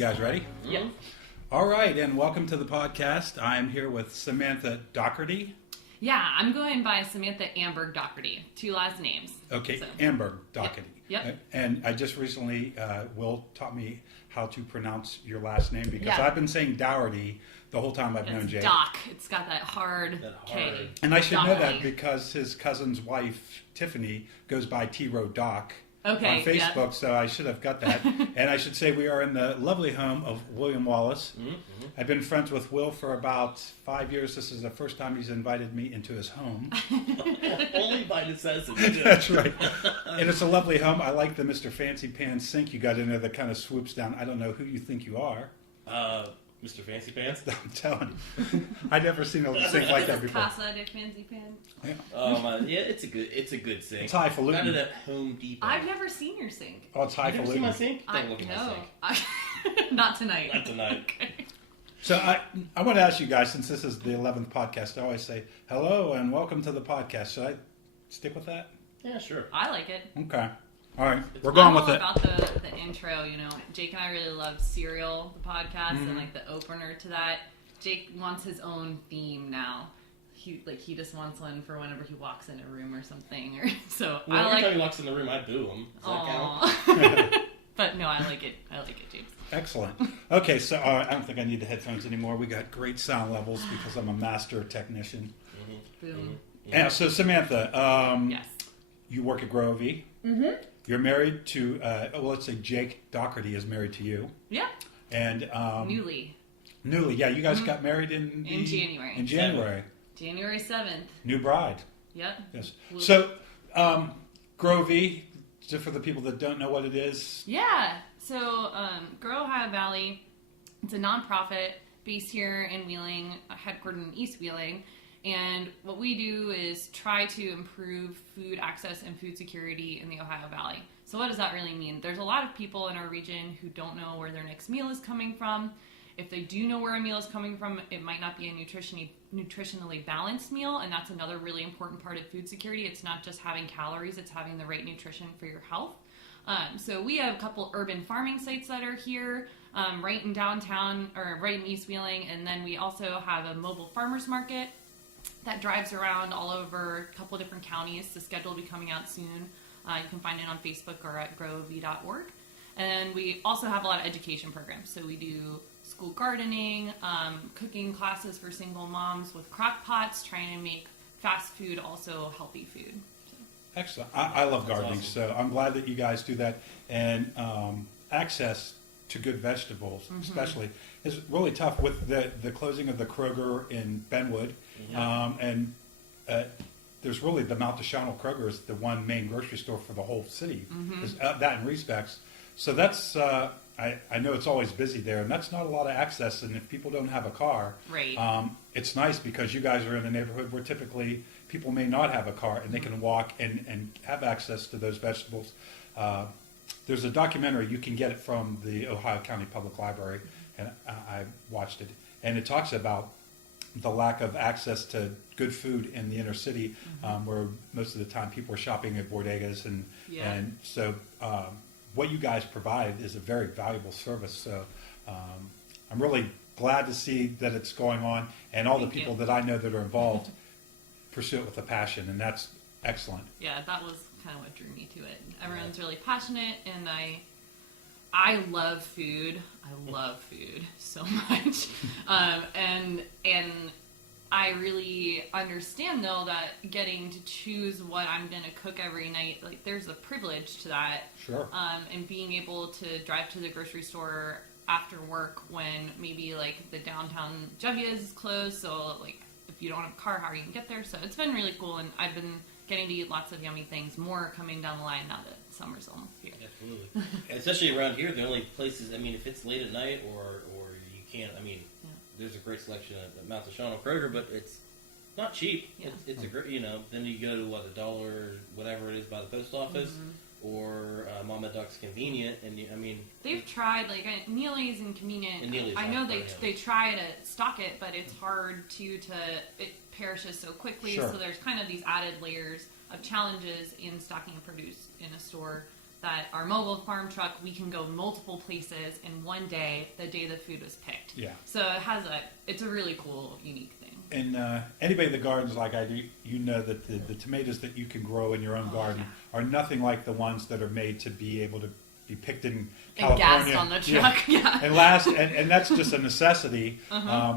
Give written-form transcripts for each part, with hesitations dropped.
guys ready? Yes. All right, and welcome to the podcast. I'm here with Samantha Dougherty. Yeah, I'm going by Samantha Amberg Dougherty. 2 last names. Okay, So. Amberg Dougherty. Yep. And I just recently, Will taught me how to pronounce your last name because Yeah. I've been saying Dougherty the whole time I've known It's Jake. Doc. It's got that hard K. And I should know that Dougherty. because his cousin's wife, Tiffany, goes by T-Row Doc Okay, on Facebook, so I should have got that. And I should say we are in the lovely home of William Wallace. Mm-hmm. I've been friends with Will for about 5 years. This is the first time he's invited me into his home. Only by necessity. That's right. And it's a lovely home. I like the Mr. Fancy Pants sink you got in there that kind of swoops down. I don't know who you think you are. Mr. Fancy Pants? I'm telling you. I've never seen a sink like that before. Casa de Fancy Pan. Yeah. Yeah, it's a good sink. It's highfalutin. Got it at Home Depot. I've never seen your sink. Oh, it's You never seen my highfalutin. sink? Don't look at my sink. Not tonight. Not tonight. Okay. So I want to ask you guys, since this is the 11th podcast, I always say hello and welcome to the podcast. Should I stick with that? Yeah, sure. I like it. Okay. All right. We're going I'm with all it. about the intro, you know. Jake and I really love Serial, the podcast, and like the opener to that. Jake wants his own theme now. He just wants one for whenever he walks in a room or something. Or so Well, I every like. time he walks in the room, I boo him. Does that count? But no, I like it. I like it, James. Excellent. Okay, so I don't think I need the headphones anymore. We got great sound levels because I'm a master technician. Boom. Yeah. So Samantha, Yes. you work at Grow V. Mm-hmm. You're married to, let's say Jake Dougherty is married to you. Yeah. And Newly. yeah. You guys got married in January. In January. January 7th. New bride. Yep. Yes. So, Grow V, so for the people that don't know what it is. Yeah. So, Grow Ohio Valley, it's a nonprofit based here in Wheeling, headquartered in East Wheeling. And what we do is try to improve food access and food security in the Ohio Valley. So what does that really mean? There's a lot of people in our region who don't know where their next meal is coming from. If they do know where a meal is coming from, it might not be a nutritionally balanced meal, and that's another really important part of food security. It's not just having calories, it's having the right nutrition for your health. So we have a couple urban farming sites that are here, right in downtown, or right in East Wheeling, and then we also have a mobile farmers market that drives around all over a couple different counties. The schedule will be coming out soon. You can find it on Facebook or at growov.org. And we also have a lot of education programs. So we do school gardening, cooking classes for single moms with crock pots, trying to make fast food also healthy food. So. Excellent. I love gardening, awesome. so I'm glad that you guys do that. And access to good vegetables, especially, is really tough with the closing of the Kroger in Benwood. And there's really the Mount Deshaunel Kroger is the one main grocery store for the whole city. Is that in respects. So that's I know it's always busy there, and that's not a lot of access. And if people don't have a car, Right. It's nice because you guys are in a neighborhood where typically people may not have a car, and they can walk and have access to those vegetables. There's a documentary, you can get it from the Ohio County Public Library, and I watched it, and it talks about the lack of access to good food in the inner city, where most of the time people are shopping at bodegas, and so what you guys provide is a very valuable service. So I'm really glad to see that it's going on, and all Thank the people you. that I know that are involved pursue it with a passion, and that's excellent. Yeah, that was kind of what drew me to it. Everyone's really passionate, and I love food. I love food so much, and I really understand though that getting to choose what I'm gonna cook every night, like there's a privilege to that. Sure. And being able to drive to the grocery store after work when maybe like the downtown Jevia is closed, so like if you don't have a car, how are you gonna get there? So it's been really cool, and I've been getting to eat lots of yummy things. More coming down the line now that summer's almost here. Absolutely. And especially around here, the only places, I mean, if it's late at night or you can't, I mean, there's a great selection at Mount Deshaunel Kroger, but it's not cheap. Yeah. It's a great, then you go to $1, whatever it is by the post office, or Mama Duck's Convenient, and They've tried, like, Neely's and Convenient. And Neely's I know not they try to stock it, but it's hard it perishes so quickly, Sure. so there's kind of these added layers of challenges in stocking produce in a store that our mobile farm truck, we can go multiple places in one day, the day the food was picked. Yeah. So it's a really cool, unique thing. And anybody that gardens like I do, you know that the tomatoes that you can grow in your own garden are nothing like the ones that are made to be able to be picked in California. And gassed on the truck, yeah. And that's just a necessity.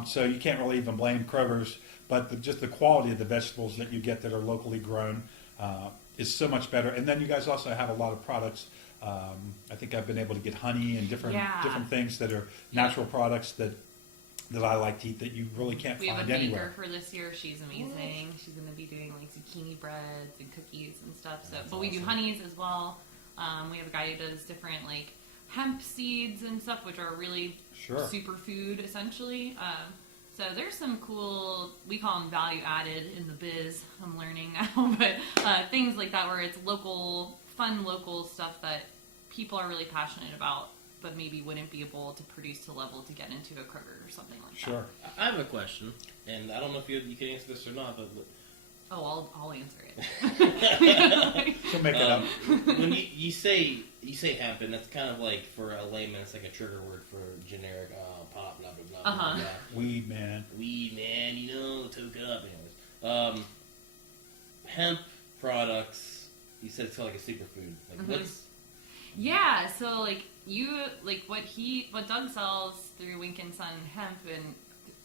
So you can't really even blame Kroger's. But just the quality of the vegetables that you get that are locally grown is so much better. And then you guys also have a lot of products. I think I've been able to get honey and different things that are natural products that I like to eat that you really can't we find have a baker anywhere. for this year. She's amazing. She's going to be doing like zucchini breads and cookies and stuff. So, but we do honeys as well. We have a guy who does different like hemp seeds and stuff, which are really superfood essentially. So there's some cool, we call them value added in the biz, I'm learning now, but things like that where it's local, fun local stuff that people are really passionate about, but maybe wouldn't be able to produce to level to get into a Kroger or something like that. Sure. I have a question, and I don't know if you can answer this or not, but... Oh, I'll answer it. She'll make it up. When you say hemp, and that's kind of like, for a layman, it's like a trigger word for generic pot, blah, blah, blah, blah, blah. Weed man, you know, toke it up. Anyways. Hemp products, you said it's called like a superfood. Like, what's... Yeah, so like what Doug sells through Wink and Son Hemp, and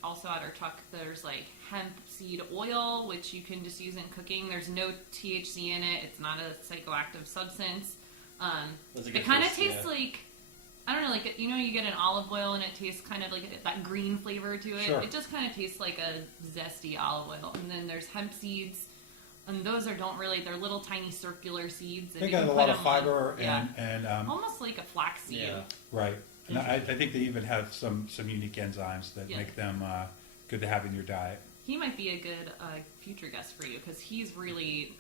also at our truck there's like hemp seed oil, which you can just use in cooking. There's no THC in it. It's not a psychoactive substance. It kind of tastes like, I don't know, like, you know, you get an olive oil and it tastes kind of like that green flavor to it. Sure. It just kind of tastes like a zesty olive oil. And then there's hemp seeds. And those they're little tiny circular seeds. And they you got can a put lot of them fiber on, and almost like a flaxseed. Yeah. right. And I think they even have some unique enzymes that make them good to have in your diet. He might be a good future guest for you because he's really,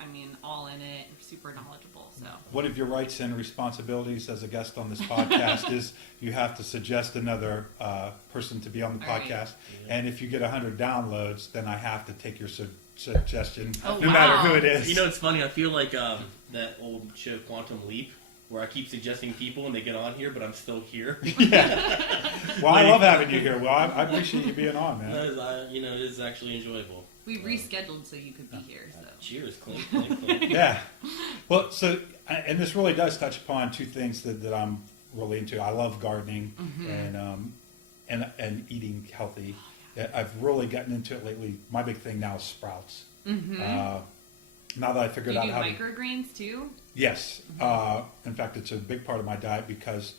all in it, super knowledgeable. So One of your rights and responsibilities as a guest on this podcast is you have to suggest another person to be on the All right. podcast. Yeah. And if you get 100 downloads, then I have to take your suggestion, Oh, no wow. matter who it is. You know, it's funny. I feel like that old show Quantum Leap, where I keep suggesting people and they get on here, but I'm still here. Well, I love having you here. Well, I appreciate you being on, man. It is actually enjoyable. we rescheduled so you could be here. So Cheers, clink. Yeah. Well, so, and this really does touch upon two things that I'm really into. I love gardening and eating healthy. I've really gotten into it lately. My big thing now is sprouts. Now that I figured do out you how do to... microgreens too? Yes. In fact, it's a big part of my diet because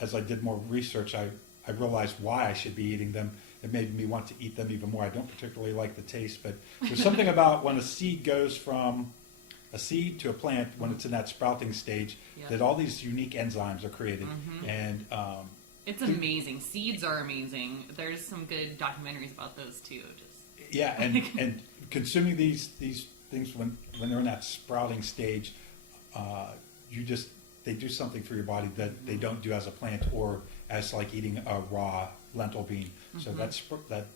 as I did more research, I realized why I should be eating them. It made me want to eat them even more. I don't particularly like the taste, but there's something about when a seed goes from a seed to a plant, when it's in that sprouting stage, that all these unique enzymes are created. And it's amazing. Seeds are amazing. There's some good documentaries about those too. and consuming these things when they're in that sprouting stage, they do something for your body that they don't do as a plant or as like eating a raw lentil bean. So that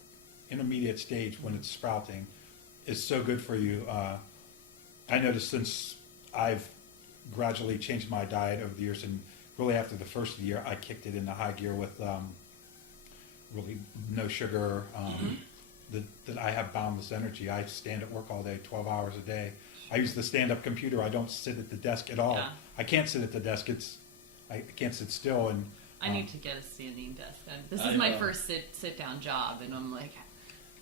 intermediate stage when it's sprouting is so good for you. I noticed since I've gradually changed my diet over the years, and really after the first year, I kicked it into high gear with really no sugar. That I have boundless energy. I stand at work all day, 12 hours a day. I use the stand-up computer. I don't sit at the desk at all. Yeah. I can't sit at the desk. I can't sit still. And I need to get a standing desk. This is my first sit-down job, and I'm like,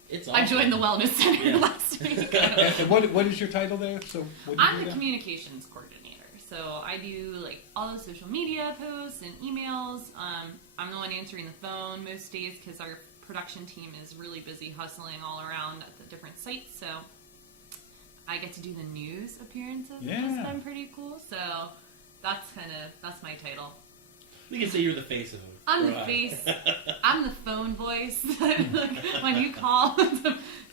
it's I awesome. joined the wellness center last week. and what is your title there? So what do you I'm do the now? communications coordinator. So I do like all the social media posts and emails. I'm the one answering the phone most days because our production team is really busy hustling all around at the different sites. So I get to do the news appearances, which has been pretty cool. So that's my title. We can say you're the face of it. I'm the face. I'm the phone voice when you call.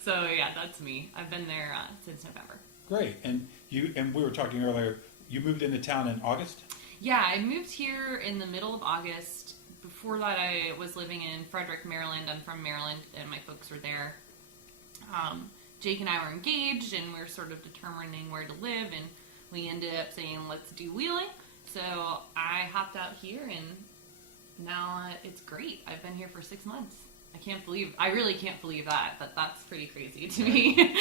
So yeah, that's me. I've been there since November. Great. And we were talking earlier. You moved into town in August? Yeah, I moved here in the middle of August. Before that, I was living in Frederick, Maryland. I'm from Maryland, and my folks were there. Jake and I were engaged, and we were sort of determining where to live, and we ended up saying, let's do Wheeling. So I hopped out here, and now it's great. I've been here for 6 months. I really can't believe that, but that's pretty crazy to me.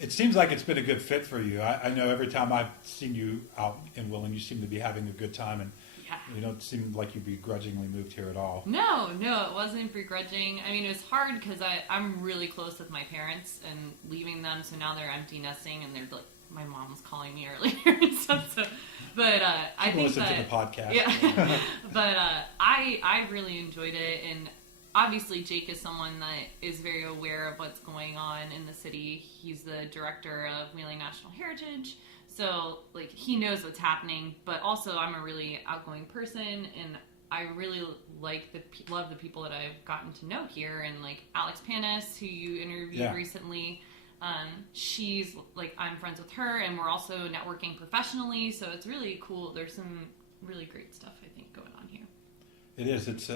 It seems like it's been a good fit for you. I know every time I've seen you out in Willing, you seem to be having a good time, and Yeah. you don't seem like you begrudgingly moved here at all. No, it wasn't begrudging. I mean, it was hard because I'm really close with my parents and leaving them, so now they're empty nesting, and they're like, my mom was calling me earlier and stuff. So, but I think listen that to the podcast. Yeah, but I really enjoyed it, and obviously Jake is someone that is very aware of what's going on in the city. He's the director of Wheeling National Heritage, so like he knows what's happening. But also, I'm a really outgoing person, and I really love the people that I've gotten to know here, and like Alex Panis, who you interviewed recently. She's like, I'm friends with her, and we're also networking professionally, so it's really cool. There's some really great stuff, I think, going on here. It is. It's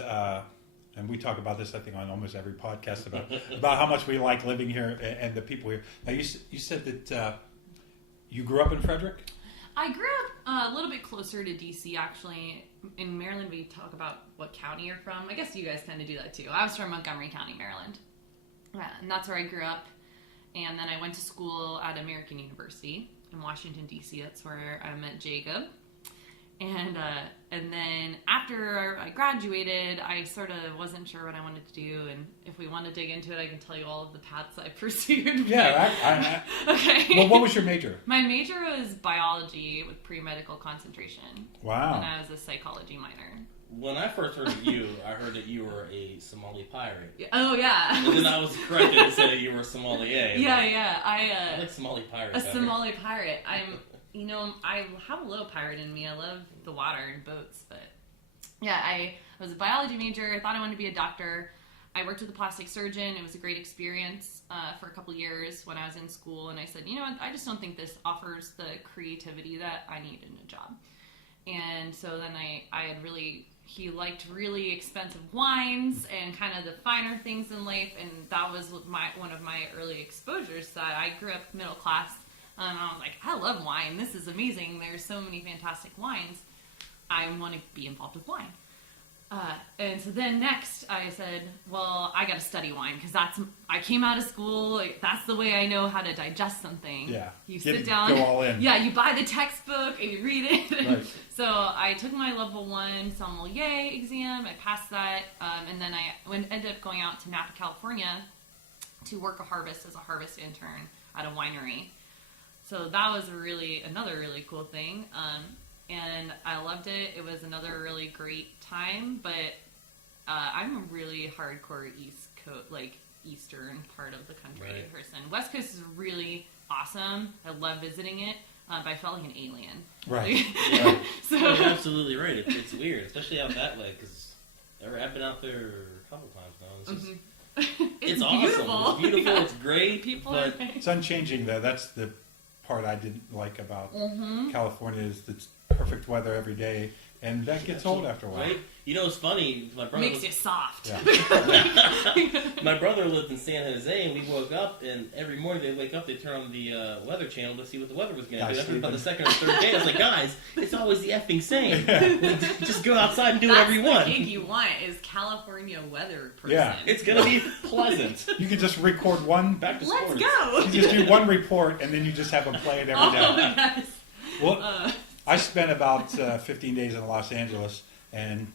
and we talk about this, I think, on almost every podcast about how much we like living here and the people here. Now, you said that you grew up in Frederick? I grew up a little bit closer to DC, actually. In Maryland, we talk about what county you're from. I guess you guys kind of do that too. I was from Montgomery County, Maryland, and that's where I grew up. And then I went to school at American University in Washington, D.C. That's where I met Jacob. And then after I graduated, I sort of wasn't sure what I wanted to do. And if we want to dig into it, I can tell you all of the paths I pursued. Yeah. Okay. Well, what was your major? My major was biology with pre-medical concentration. Wow. And I was a psychology minor. When I first heard of you, I heard that you were a Somali pirate. Oh, yeah. And then I was corrected and said that you were a sommelier. Yeah. I like Somali pirate. A Somali pirate. I have a little pirate in me. I love the water and boats, but yeah, I was a biology major. I thought I wanted to be a doctor. I worked with a plastic surgeon. It was a great experience for a couple years when I was in school, and I said, you know what, I just don't think this offers the creativity that I need in a job. And so then he liked really expensive wines and kind of the finer things in life, and that was one of my early exposures. That I grew up middle class, and I was like, I love wine. This is amazing. There's so many fantastic wines. I want to be involved with wine. And so then next I said, well, I got to study wine, because I came out of school, like, that's the way I know how to digest something. Yeah. You sit down. Go all in. Yeah, you buy the textbook and you read it. Right. So I took my level 1 sommelier exam. I passed that. And then I ended up going out to Napa, California to work a harvest as a harvest intern at a winery. So that was another really cool thing. And I loved it. It was another really great time, but I'm a really hardcore Eastern part of the country person. West Coast is really awesome. I love visiting it, but I felt like an alien. Right. So You're absolutely right. It's weird, especially out that way, because I've been out there a couple times now. It's just, it's awesome. Beautiful. It's beautiful. Yeah. It's great. People but are It's unchanging, though. That's the part I didn't like about California, is it's perfect weather every day, and that gets old after a while. Right? You know, it's funny. My brother makes you soft. Yeah. My brother lived in San Jose, and we woke up, and every morning they'd wake up, they'd turn on the Weather Channel to see what the weather was going to do. After about the second or third day, I was like, guys, it's always the effing same. Like, just go outside and do whatever you want. That's the gig you want, is California weather person. Yeah. It's going to be pleasant. You can just record one. Back to Let's sports. go. You just do one report, and then you just have them play it every day. Oh, yes. Well, I spent about 15 days in Los Angeles, and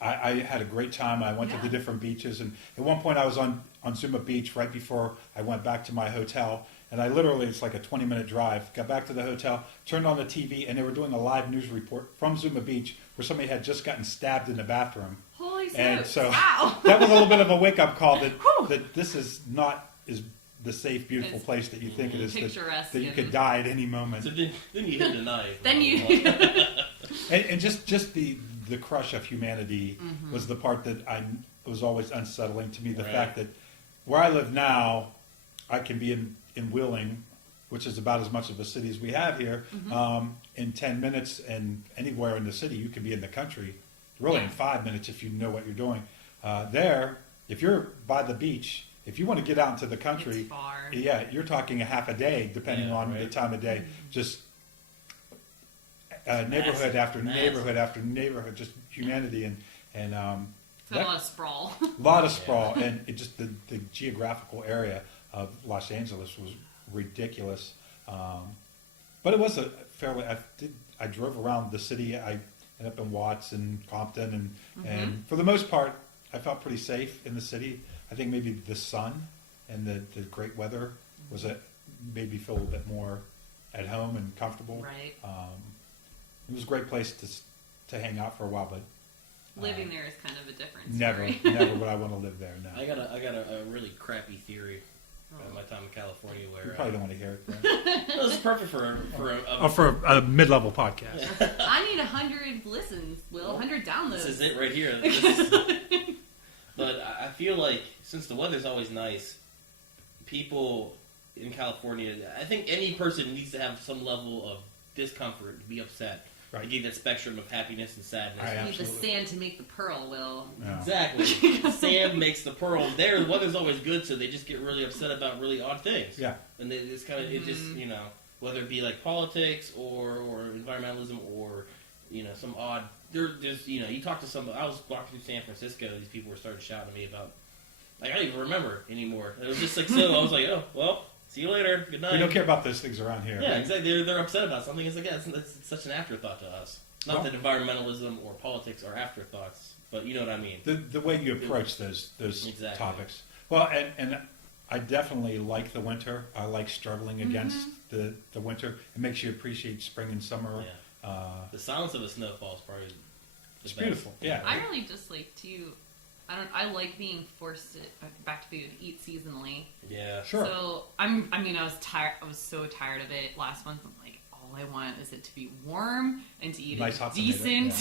I had a great time. I went to the different beaches, and at one point I was on Zuma Beach right before I went back to my hotel, and it's like a 20-minute drive. Got back to the hotel, turned on the TV, and they were doing a live news report from Zuma Beach where somebody had just gotten stabbed in the bathroom. Holy smokes. And so wow. that was a little bit of a wake-up call that this is not the safe, beautiful place that you think it is, picturesque that you could die at any moment. So then you hit the knife. Then you... And just the crush of humanity was the part that was always unsettling to me. The fact that where I live now, I can be in Wheeling, which is about as much of a city as we have here, in 10 minutes, and anywhere in the city you can be in the country, really in 5 minutes if you know what you're doing. There, if you're by the beach, if you want to get out into the country, it's far. you're talking a half a day, depending on the time of day. Just neighborhood after Massive. neighborhood after neighborhood, just humanity and It's got a lot of sprawl. lot of sprawl, and it just the geographical area of Los Angeles was ridiculous. But it was a fairly. I drove around the city. I ended up in Watts and Compton, and for the most part, I felt pretty safe in the city. I think maybe the sun and the great weather made me feel a little bit more at home and comfortable. Right. It was a great place to hang out for a while, but Living there is kind of a different never would I want to live there. No, I got a really crappy theory about my time in California you where probably don't want to hear it. Right? this is perfect for For a mid-level podcast. I need 100 listens, Will. 100 downloads. This is it right here. But I feel like since the weather's always nice, people in California, I think any person needs to have some level of discomfort to be upset. Right. To give that spectrum of happiness and sadness. I You need the absolutely. sand to make the pearl, Will. No. Exactly. Sand makes the pearl. There, the weather's always good, so they just get really upset about really odd things. Yeah. And it's kind of, it just, whether it be like politics or environmentalism or, some odd, there's, you talk to some, I was walking through San Francisco, these people were starting shouting at me about, like, I don't even remember anymore. It was just like, so, I was like, oh, well, see you later, good night. We don't care about those things around here. Yeah, right? exactly. They're upset about something. It's like, yeah, it's such an afterthought to us. Not that environmentalism or politics are afterthoughts, but you know what I mean. The way you approach those Exactly. topics. Well, and I definitely like the winter. I like struggling against the winter. It makes you appreciate spring and summer. Yeah. The silence of a snowfall is probably It's beautiful. Yeah. I really just like to. I like being forced to back to food, eat seasonally. Yeah. Sure. So I was tired. I was so tired of it last month. I'm like, all I want is it to be warm and to eat Nice a hot decent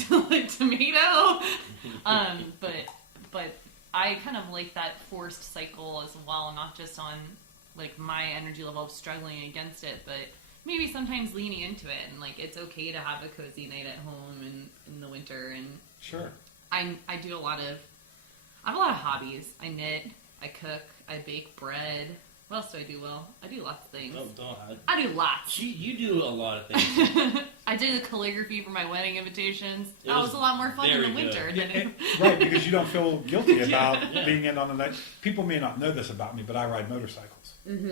tomato. But I kind of like that forced cycle as well, not just on like my energy level of struggling against it, but maybe sometimes leaning into it and like it's okay to have a cozy night at home in the winter. And Sure. I do I have a lot of hobbies. I knit, I cook, I bake bread. What else do I do, Will? I do lots of things. I do lots. You do a lot of things. I did the calligraphy for my wedding invitations. That was a lot more fun in the winter. Right, because you don't feel guilty about being in on the night. People may not know this about me, but I ride motorcycles. And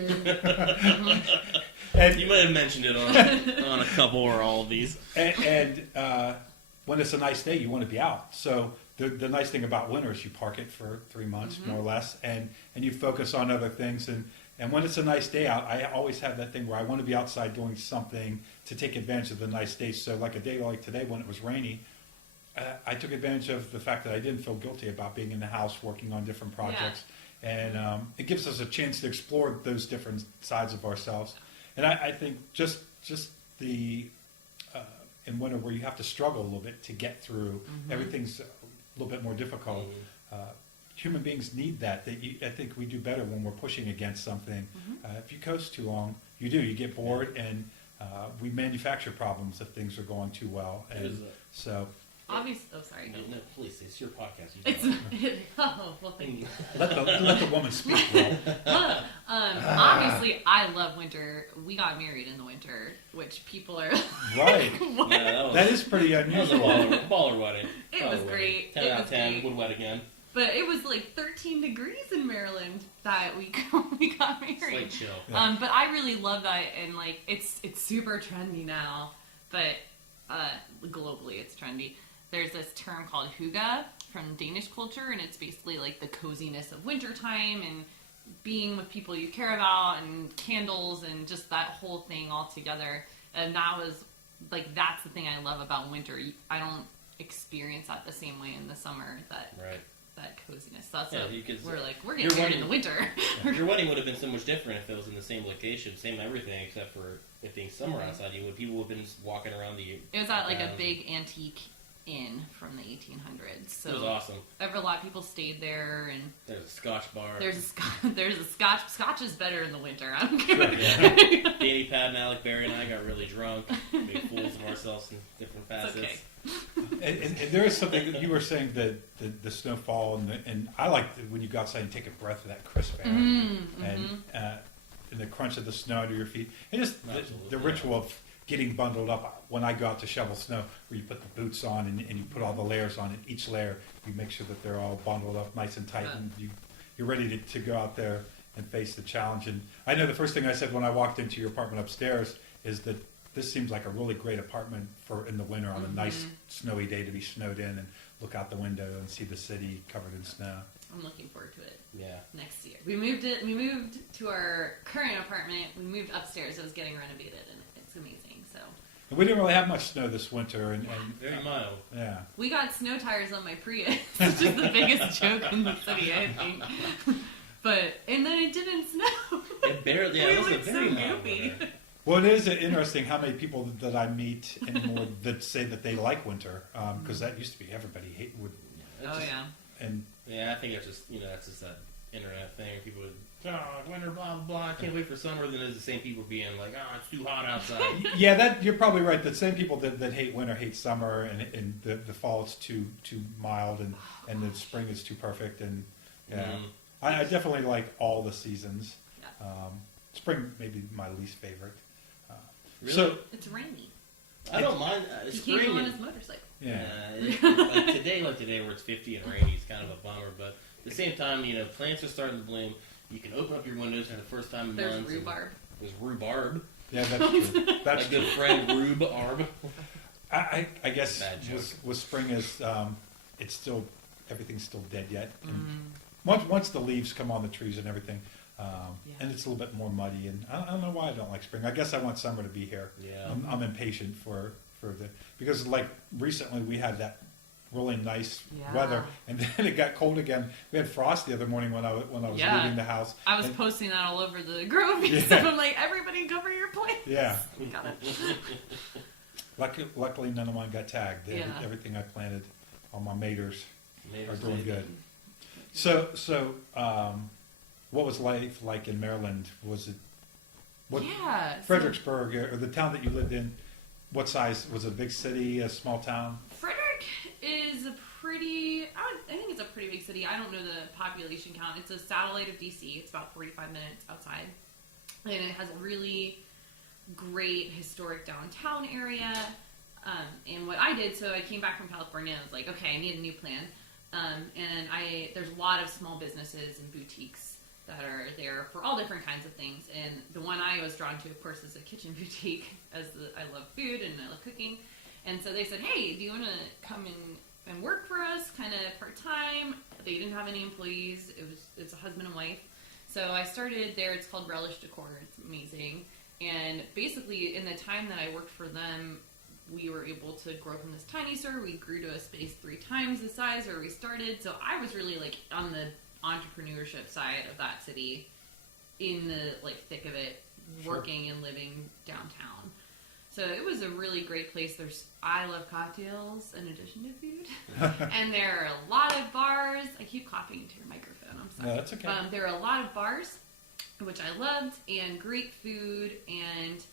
you might have mentioned it on a couple or all of these. And when it's a nice day, you want to be out. So the nice thing about winter is you park it for 3 months, more or less, and you focus on other things. And when it's a nice day out, I always have that thing where I want to be outside doing something to take advantage of the nice days. So like a day like today when it was rainy, I took advantage of the fact that I didn't feel guilty about being in the house working on different projects. Yeah. And it gives us a chance to explore those different sides of ourselves. And I think just the in winter where you have to struggle a little bit to get through, everything's a little bit more difficult. Human beings need that. I think we do better when we're pushing against something. If you coast too long, you get bored, and we manufacture problems if things are going too well. And so, obviously, sorry. No, please, it's your podcast. Well, thank you. let the woman speak. Obviously, I love winter. We got married in the winter, which people are Right. What? Yeah, That is pretty that was a unusual. baller wedding. It was great. 10 out of 10. Would wed again. But it was like 13 degrees in Maryland that week we got married. Slight chill. But I really love that, and like it's super trendy now. But globally, it's trendy. There's this term called hygge from Danish culture, and it's basically like the coziness of wintertime and being with people you care about, and candles, and just that whole thing all together. And that was like that's the thing I love about winter. I don't experience that the same way in the summer. That coziness. That's we're getting married in the winter. Your wedding would have been so much different if it was in the same location, same everything, except for it being summer outside. People would have been walking around the. It was at like a big antique inn from the 1800s. So it was awesome. A lot of people stayed there, and there's a Scotch bar. There's a Scotch. Scotch is better in the winter. I don't care. Yeah. Danny, Pat, and Alec, Barry, and I got really drunk, made fools of ourselves in different facets. It's okay. And there is something that you were saying, the snowfall, and I like when you go outside and take a breath of that crisp air, and the crunch of the snow under your feet, and just the ritual of getting bundled up. When I go out to shovel snow, where you put the boots on and you put all the layers on, and each layer you make sure that they're all bundled up nice and tight, and you're ready to go out there and face the challenge. And I know the first thing I said when I walked into your apartment upstairs is that this seems like a really great apartment for in the winter on a nice snowy day to be snowed in and look out the window and see the city covered in snow. I'm looking forward to it. Yeah. Next year. We moved to our current apartment. We moved upstairs. It was getting renovated, and it's amazing. So And we didn't really have much snow this winter, and Very mild. yeah. we got snow tires on my Prius, which is the biggest joke in the city, I think. And then it didn't snow. It barely. Yeah, We it was a looked so very mild goofy. weather. Well, it is interesting how many people that I meet anymore that say that they like winter, because that used to be everybody would, That's Oh just- yeah. and Yeah, I think it's just that's just that internet thing. People would winter, blah blah blah. I can't wait for summer. Then there's the same people being like, it's too hot outside. yeah, that you're probably right. The same people that hate winter hate summer, and the fall is too mild, and the spring is too perfect, and yeah, I definitely like all the seasons. Yeah. Spring may be my least favorite. Really? So It's rainy. I don't mind He spring. can't go on and- his motorcycle. yeah. like today where it's 50 and rainy, it's kind of a bummer. But at the same time, plants are starting to bloom. You can open up your windows for the first time in There's months. and rhubarb. There's rhubarb. Yeah, that's true. That's My good true. friend rhubarb. I guess Bad joke. with spring is it's still everything's still dead yet. And once the leaves come on the trees and everything, and it's a little bit more muddy. And I don't know why I don't like spring. I guess I want summer to be here. Yeah. I'm impatient because like recently we had that really nice Yeah. weather, and then it got cold again. We had frost the other morning when I was Yeah. leaving the house. I was And- posting that all over the Grove and Yeah. stuff. I'm like, everybody cover your plants. Yeah. Got it. Luckily, none of mine got tagged. Yeah. Everything I planted, all my maters Maybe are it's doing maybe. good. So, what was life like in Maryland? Was it Yeah. so Fredericksburg, or the town that you lived in? What size was it? A big city, a small town? Frederick is a I think it's a pretty big city. I don't know the population count. It's a satellite of DC. It's about 45 minutes outside. And it has a really great historic downtown area. And what I did, so I came back from California. I was like, okay, I need a new plan. And there's a lot of small businesses and boutiques that are there for all different kinds of things. And the one I was drawn to, of course, is a kitchen boutique, I love food and I love cooking. And so they said, hey, do you want to come and work for us, kind of part-time? They didn't have any employees. It's a husband and wife. So I started there. It's called Relish Decor. It's amazing. And basically, in the time that I worked for them, we were able to grow from this tiny store. We grew to a space 3 times the size where we started. So I was really like on the entrepreneurship side of that city, in the thick of it, working and living downtown. So it was a really great place. I love cocktails in addition to food. And there are a lot of bars. I keep coughing into your microphone. I'm sorry. No, that's okay. There are a lot of bars, which I loved, and great food, and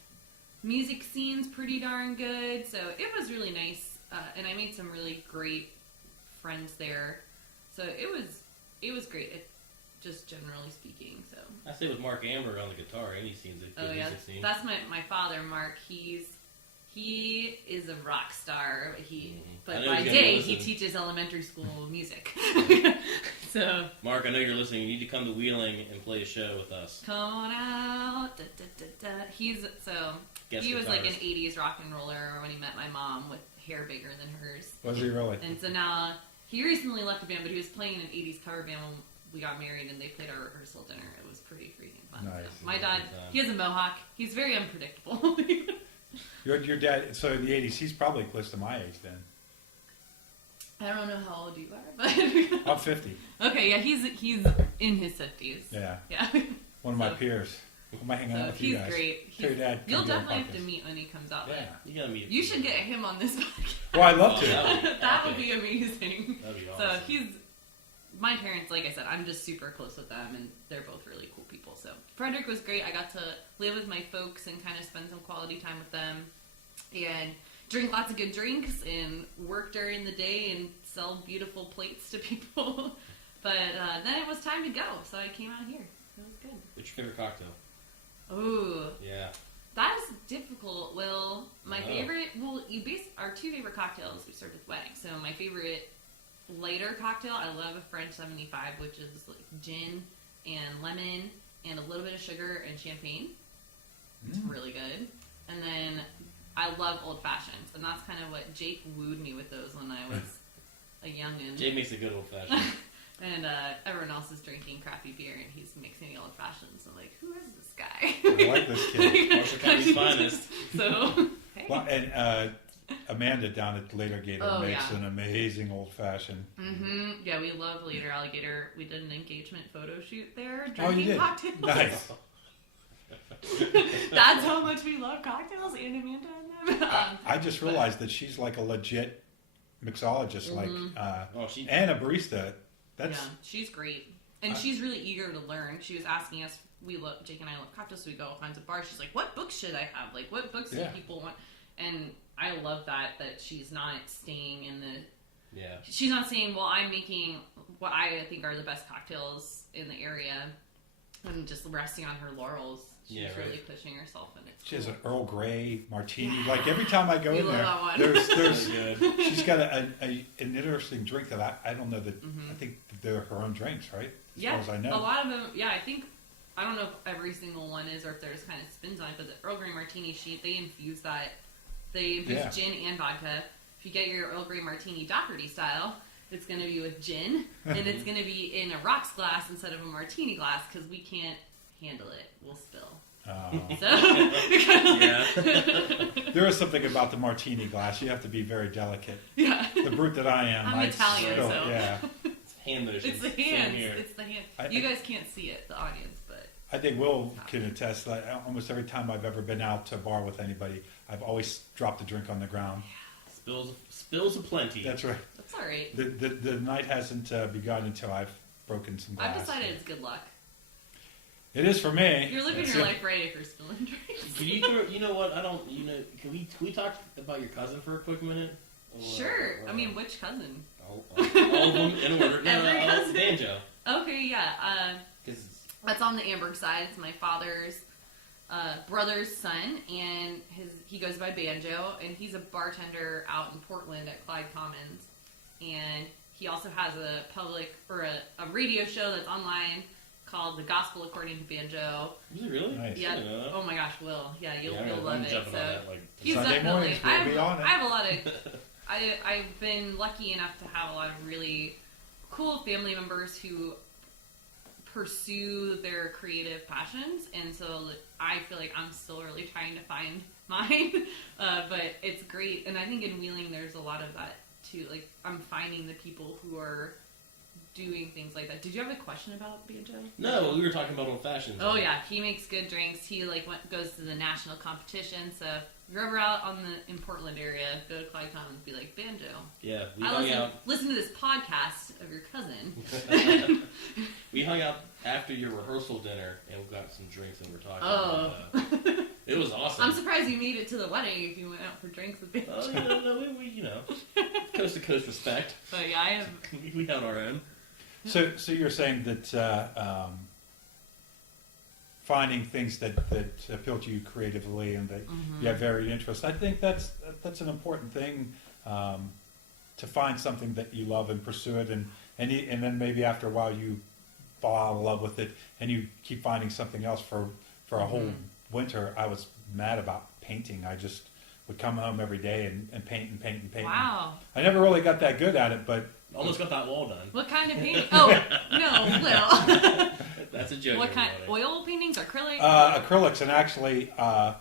music scene's pretty darn good. So it was really nice. And I made some really great friends there. So it was great. Just generally speaking, so. I say with Mark Amberg on the guitar, and he seems like a good music scene. That's my father, Mark. He is a rock star. But I know by he's gonna day listen. he teaches elementary school music. So Mark, I know you're listening. You need to come to Wheeling and play a show with us. come on out. Da, da, da, da. He was like an guitarist. 80s rock and roller when he met my mom with hair bigger than hers. Was he really? And so now he recently left the band, but he was playing in an 80s cover band when we got married, and they played our rehearsal dinner. It was pretty freaking fun. Nice. So my dad, he has a mohawk. He's very unpredictable. Your dad, so in the 80s, he's probably close to my age then. I don't know how old you are, but I'm 50. okay, yeah, he's in his 50s. Yeah. Yeah. One of my So- peers. Am I hanging out So with you he's guys? great. Tell your dad. You'll come do a definitely have to podcast. meet when he comes out. Yeah. You gotta meet. You should get him on this podcast. Well, I'd love Oh, to. That would epic. be amazing. That'd be So awesome. my parents, like I said, I'm just super close with them, and they're both really cool people. So Frederick was great. I got to live with my folks and kind of spend some quality time with them, and drink lots of good drinks, and work during the day, and sell beautiful plates to people. But then it was time to go, so I came out here. It was good. What's your favorite cocktail? Ooh, Yeah. That's difficult. Well, my favorite, our two favorite cocktails, we started with wedding. So my favorite lighter cocktail, I love a French 75, which is like gin and lemon and a little bit of sugar and champagne. It's really good. And then I love old fashions, and that's kind of what Jake wooed me with those when I was a youngin'. Jake makes a good old fashioned. And everyone else is drinking crappy beer, and he's mixing old fashions. I'm like, who is this guy? I like this kid. Marshall County's finest. So, hey. Well, and Amanda down at Later Gator makes an amazing old fashioned. Mm-hmm. Yeah, we love Later Alligator. We did an engagement photo shoot there, Oh, you drinking did? cocktails. Nice. That's how much we love cocktails, and Amanda and them. I just realized that she's like a legit mixologist, and a barista. Yeah, she's great, and she's really eager to learn. She was asking us. Jake and I love cocktails, so we go all kinds of bars. She's like, "What books should I have? Like, what books do people want?" And I love that she's not staying in the. Yeah. She's not saying, "Well, I'm making what I think are the best cocktails in the area," and just resting on her laurels. She's really pushing herself, and it's she has an Earl Grey martini. Like every time I go in there, that one. there's she's got an interesting drink that I don't know that I think they're her own drinks, right? As far as I know, a lot of them. Yeah, I think I don't know if every single one is, or if there's kind of spins on it. But the Earl Grey martini sheet, they infuse that. They infuse gin and vodka. If you get your Earl Grey martini Dougherty style, it's going to be with gin, and it's going to be in a rocks glass instead of a martini glass because we can't handle it. We'll spill. There is something about the martini glass. You have to be very delicate. Yeah. The brute that I am. I'm Italian, spill, so. Yeah. It's hand motions. It's the hands. It's the hands. You guys can't see it, the audience, but. I think Will can attest that almost every time I've ever been out to a bar with anybody, I've always dropped a drink on the ground. Spills aplenty. That's right. That's all right. The night hasn't begun until I've broken some glass. I've decided it's good luck. It is for me. You're living your life right if you're spilling drinks. Can you know what? Can we talk about your cousin for a quick minute? Sure. I mean, which cousin? All of them in order. Every cousin. Banjo. Okay, yeah. That's on the Amberg side. It's my father's brother's son, and he goes by Banjo, and he's a bartender out in Portland at Clyde Commons, and he also has a a radio show that's online called The Gospel According to Banjo. Is it really? Nice. Yeah. Oh my gosh, Will. Yeah, you'll love it. So he's Sunday definitely. mornings, we'll be on it. I have a lot of. I've been lucky enough to have a lot of really cool family members who pursue their creative passions, and so I feel like I'm still really trying to find mine. But it's great, and I think in Wheeling there's a lot of that too. Like I'm finding the people who are doing things like that. Did you have a question about Banjo? No, we were talking about old fashions. Oh yeah, he makes good drinks. He goes to the national competition. So if you're ever out in Portland area, go to Clyde Commons, be like Banjo. Yeah, listen to this podcast of your cousin. We hung out after your rehearsal dinner and we got some drinks and we're talking. about it was awesome. I'm surprised you made it to the wedding if you went out for drinks with Banjo. Oh, we coast to coast respect. But yeah, I have. We had our own. So you're saying that finding things that appeal to you creatively and that you have varied interests. I think that's an important thing, to find something that you love and pursue it, and then maybe after a while you fall out of love with it and you keep finding something else for a whole winter. I was mad about painting. I just would come home every day and paint and paint and paint. Wow. I never really got that good at it, but almost got that wall done. What kind of painting? Oh, no, Will. That's a joke. What kind? Oil paintings? Acrylic? Acrylics, and actually, I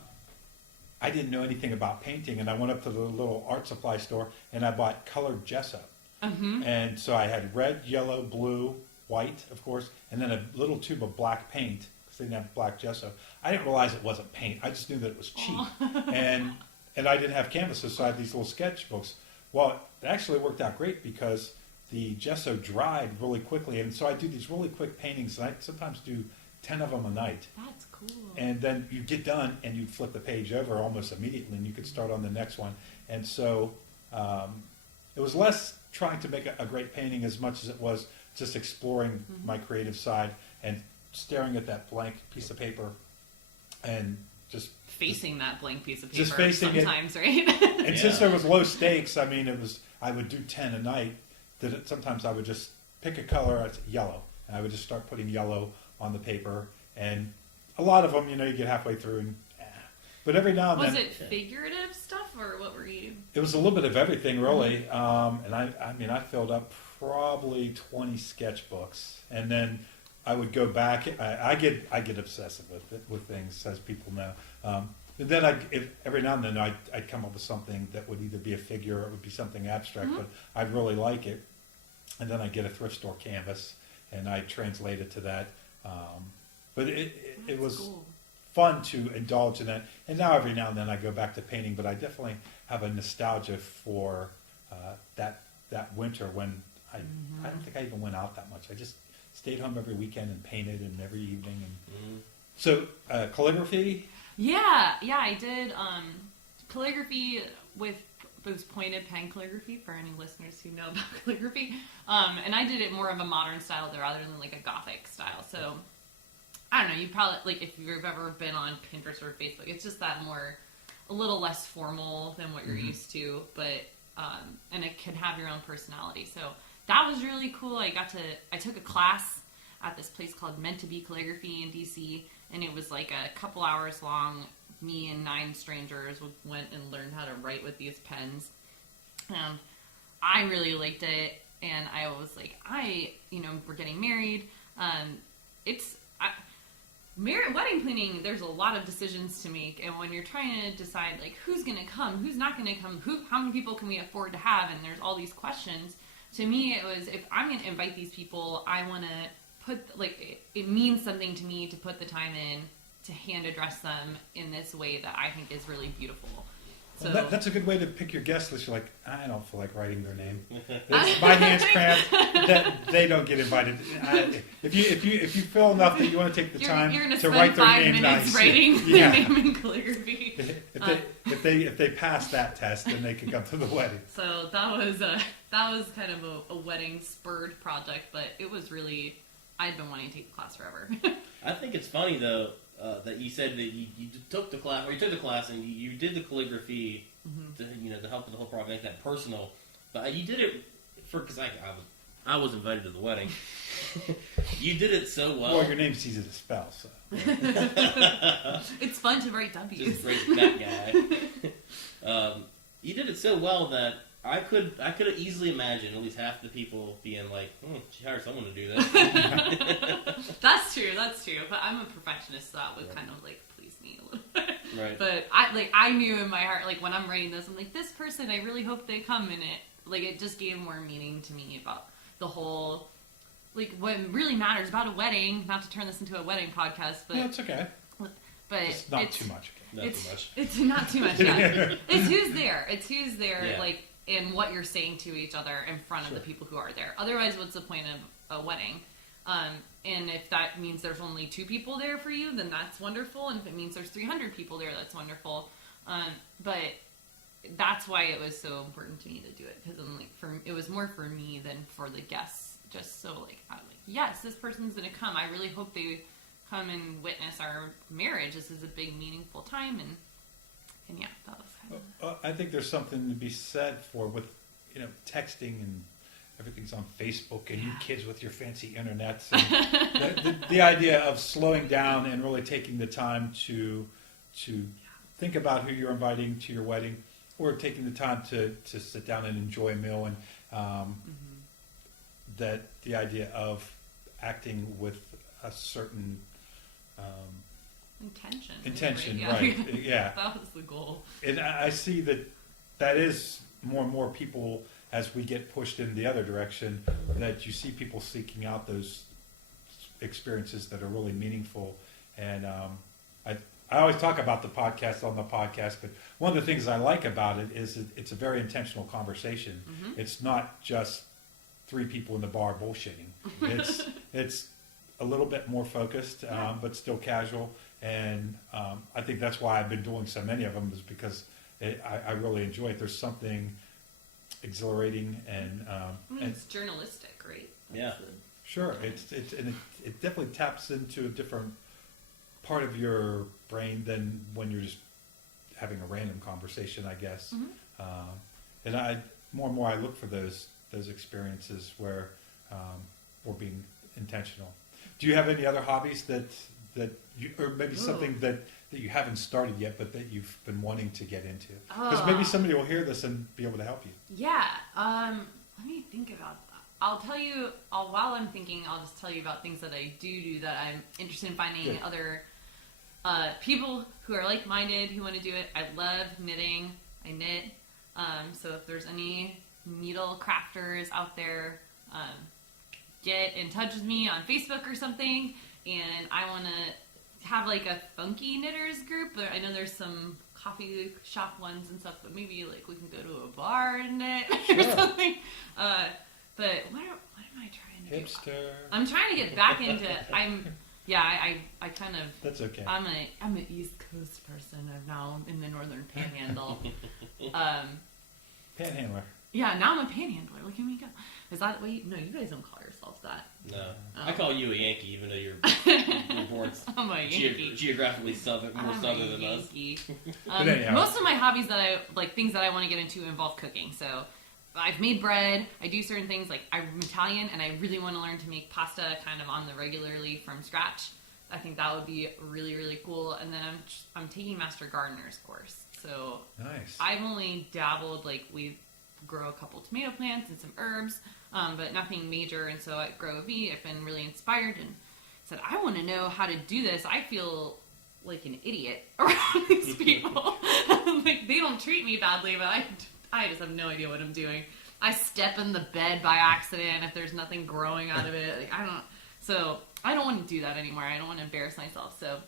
didn't know anything about painting, and I went up to the little art supply store, and I bought colored gesso. And so I had red, yellow, blue, white, of course, and then a little tube of black paint, because they didn't have black gesso. I didn't realize it wasn't paint. I just knew that it was cheap. And I didn't have canvases, so I had these little sketchbooks. Well, it actually worked out great because the gesso dried really quickly, and so I do these really quick paintings, and I sometimes do 10 of them a night. That's cool. And then you get done, and you flip the page over almost immediately, and you could start on the next one. And so it was less trying to make a great painting as much as it was just exploring my creative side and staring at that blank piece of paper and just facing that blank piece of paper just facing sometimes, right? And since there was low stakes, I mean, I would do 10 a night. Sometimes I would just pick a color, yellow, and I would just start putting yellow on the paper. And a lot of them, you get halfway through, and but every now and then. Was it figurative stuff, or what were you? It was a little bit of everything, really. And I filled up probably 20 sketchbooks, and then I would go back. I get obsessive with things, as people know. And then every now and then I'd come up with something that would either be a figure or it would be something abstract, but I'd really like it. And then I'd get a thrift store canvas and I'd translate it to that. But it was cool. Fun to indulge in that. And now every now and then I go back to painting, but I definitely have a nostalgia for that winter when I don't think I even went out that much. I just stayed home every weekend and painted, and every evening. And so calligraphy. Yeah, I did calligraphy with those pointed pen calligraphy for any listeners who know about calligraphy. And I did it more of a modern style rather than like a Gothic style. So I don't know, you probably, like, if you've ever been on Pinterest or Facebook, it's just that a little less formal than what you're used to, but, and it can have your own personality. So that was really cool. I took a class at this place called Meant to Be Calligraphy in DC, and it was like a couple hours long. Me and 9 strangers went and learned how to write with these pens. And I really liked it, and I was like, we're getting married. Wedding planning, there's a lot of decisions to make, and when you're trying to decide like who's going to come, who's not going to come, how many people can we afford to have, and there's all these questions. To me, it was, if I'm going to invite these people, I want to put, it means something to me to put the time in to hand address them in this way that I think is really beautiful. So Well, that's a good way to pick your guest list. You're like, I don't feel like writing their name. My hand's cramped. That they don't get invited. If you feel enough that you want to take the time to write their name nice, writing their name in calligraphy. If they pass that test, then they can come to the wedding. So that was kind of a wedding spurred project, but it was really, I'd been wanting to take the class forever. I think it's funny though. That you said that you took the class, or you took the class and you did the calligraphy to help with the whole project, make that personal. But you did it because I was invited to the wedding. You did it so well. Well, your name's easy to spell, so it's fun to write W's. Just write that guy. You did it so well that I could have easily imagined at least half the people being like, she hired someone to do that. That's true. But I'm a perfectionist, so that would kind of like please me a little bit. Right. But I knew in my heart, like when I'm writing this, I'm like, this person, I really hope they come in it. Like it just gave more meaning to me about the whole, like what really matters about a wedding. Not to turn this into a wedding podcast, but no, it's okay. But it's not too much. It's not too much. Yeah. It's who's there. Yeah. Like. And what you're saying to each other in front of the people who are there. Otherwise, what's the point of a wedding? And if that means there's only 2 people there for you, then that's wonderful. And if it means there's 300 people there, that's wonderful. But that's why it was so important to me to do it, because it was more for me than for the guests. Just so I'm like, yes, this person's going to come. I really hope they come and witness our marriage. This is a big, meaningful time, and yeah, that was kind of... I think there's something to be said for with, texting and everything's on Facebook and you kids with your fancy internets. And the idea of slowing down and really taking the time to think about who you're inviting to your wedding, or taking the time to sit down and enjoy a meal, and that the idea of acting with a certain intention, right? Yeah, that was the goal. And I see that is more and more people, as we get pushed in the other direction, that you see people seeking out those experiences that are really meaningful. And I always talk about the podcast on the podcast, but one of the things I like about it is it's a very intentional conversation. It's not just 3 people in the bar bullshitting. It's a little bit more focused, but still casual. And I think that's why I've been doing so many of them, is because I really enjoy it. There's something exhilarating and it's journalistic, right? Yeah. Sure. It definitely taps into a different part of your brain than when you're just having a random conversation, I guess. And more and more I look for those experiences where we're being intentional. Do you have any other hobbies that you, or maybe something that you haven't started yet, but that you've been wanting to get into? Because maybe somebody will hear this and be able to help you. Yeah. Let me think about that. I'll tell you, while I'm thinking, I'll just tell you about things that I do that I'm interested in finding other people who are like-minded, who want to do it. I love knitting. I knit. So if there's any needle crafters out there, get in touch with me on Facebook or something. And I want to have like a funky knitters group. But I know there's some coffee shop ones and stuff, but maybe like we can go to a bar and knit or something. But what am I trying to do? Hipster. I'm trying to get back into. I kind of. That's okay. I'm an East Coast person. I'm now in the Northern Panhandle. Panhandler. Yeah, now I'm a panhandler. Look at me go. Is that what you... No, you guys don't call yourselves that. No. I call you a Yankee, even though you're born I'm a Yankee. Geographically more southern than us. But anyhow. Most of my hobbies things that I want to get into involve cooking. So I've made bread. I do certain things. Like I'm Italian, and I really want to learn to make pasta kind of on the regularly from scratch. I think that would be really, really cool. And then I'm taking Master Gardener's course. So nice. I've only dabbled, like we grow a couple tomato plants and some herbs, but nothing major. And so at Grow V, I've been really inspired and said, I want to know how to do this. I feel like an idiot around these people. Like they don't treat me badly, but I just have no idea what I'm doing. I step in the bed by accident if there's nothing growing out of it. Like, I don't want to do that anymore. I don't want to embarrass myself. So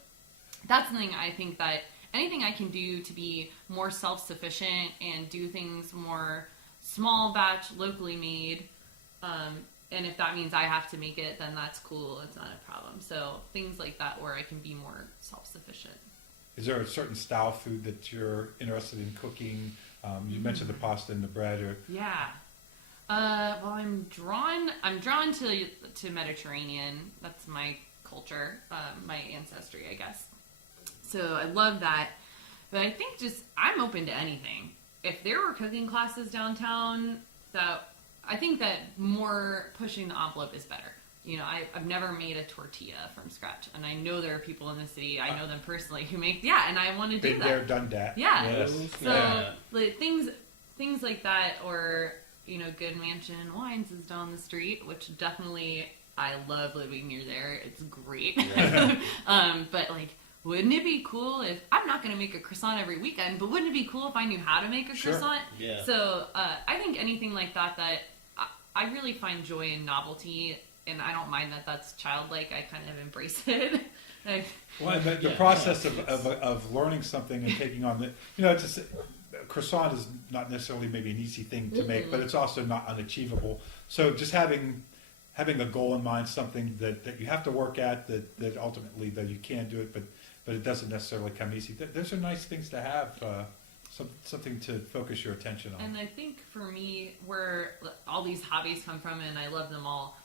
that's something I think that anything I can do to be more self-sufficient and do things more small batch, locally made, and if that means I have to make it, then that's cool. It's not a problem. So things like that where I can be more self-sufficient. Is there a certain style of food that you're interested in cooking? You mentioned the pasta and the bread, or yeah. Well, I'm drawn to Mediterranean. That's my culture, my ancestry, I guess. So I love that. But I think I'm open to anything. If there were cooking classes downtown, I think that more pushing the envelope is better. You know, I've never made a tortilla from scratch, and I know there are people in the city, I know them personally, who make, and I want to do been that. there, done that. Yeah. Yes. So like, things like that, or, you know, Good Mansion Wines is down the street, which definitely, I love living near there. It's great. Yeah. But like, wouldn't it be cool if, I'm not going to make a croissant every weekend, but wouldn't it be cool if I knew how to make a croissant? Yeah. So I think anything like that I really find joy in novelty, and I don't mind that that's childlike. I kind of embrace it. Well, the process of learning something and taking on just croissant is not necessarily maybe an easy thing to make, but it's also not unachievable. So just having a goal in mind, something that you have to work at, that ultimately that you can do it, but it doesn't necessarily come easy. Those are nice things to have, something to focus your attention on. And I think for me, where all these hobbies come from, and I love them all,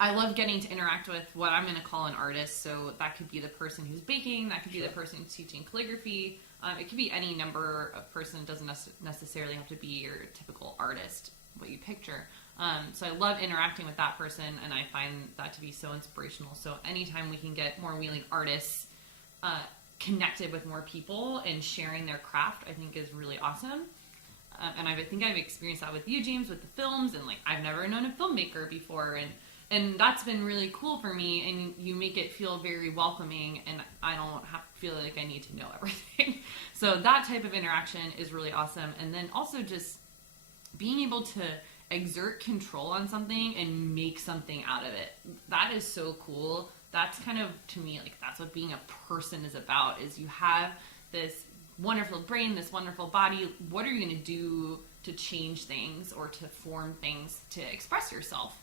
I love getting to interact with what I'm going to call an artist. So that could be the person who's baking, that could be the person who's teaching calligraphy. It could be any number of person. It doesn't necessarily have to be your typical artist, what you picture. So I love interacting with that person, and I find that to be so inspirational. So anytime we can get more Wheeling artists connected with more people and sharing their craft, I think is really awesome. And I think I've experienced that with you, James, with the films, and like I've never known a filmmaker before, and that's been really cool for me. And you make it feel very welcoming, and I don't feel like I need to know everything. So that type of interaction is really awesome. And then also just being able to exert control on something and make something out of it. That is so cool. That's kind of, to me, like that's what being a person is about, is you have this wonderful brain, this wonderful body. What are you going to do to change things or to form things to express yourself?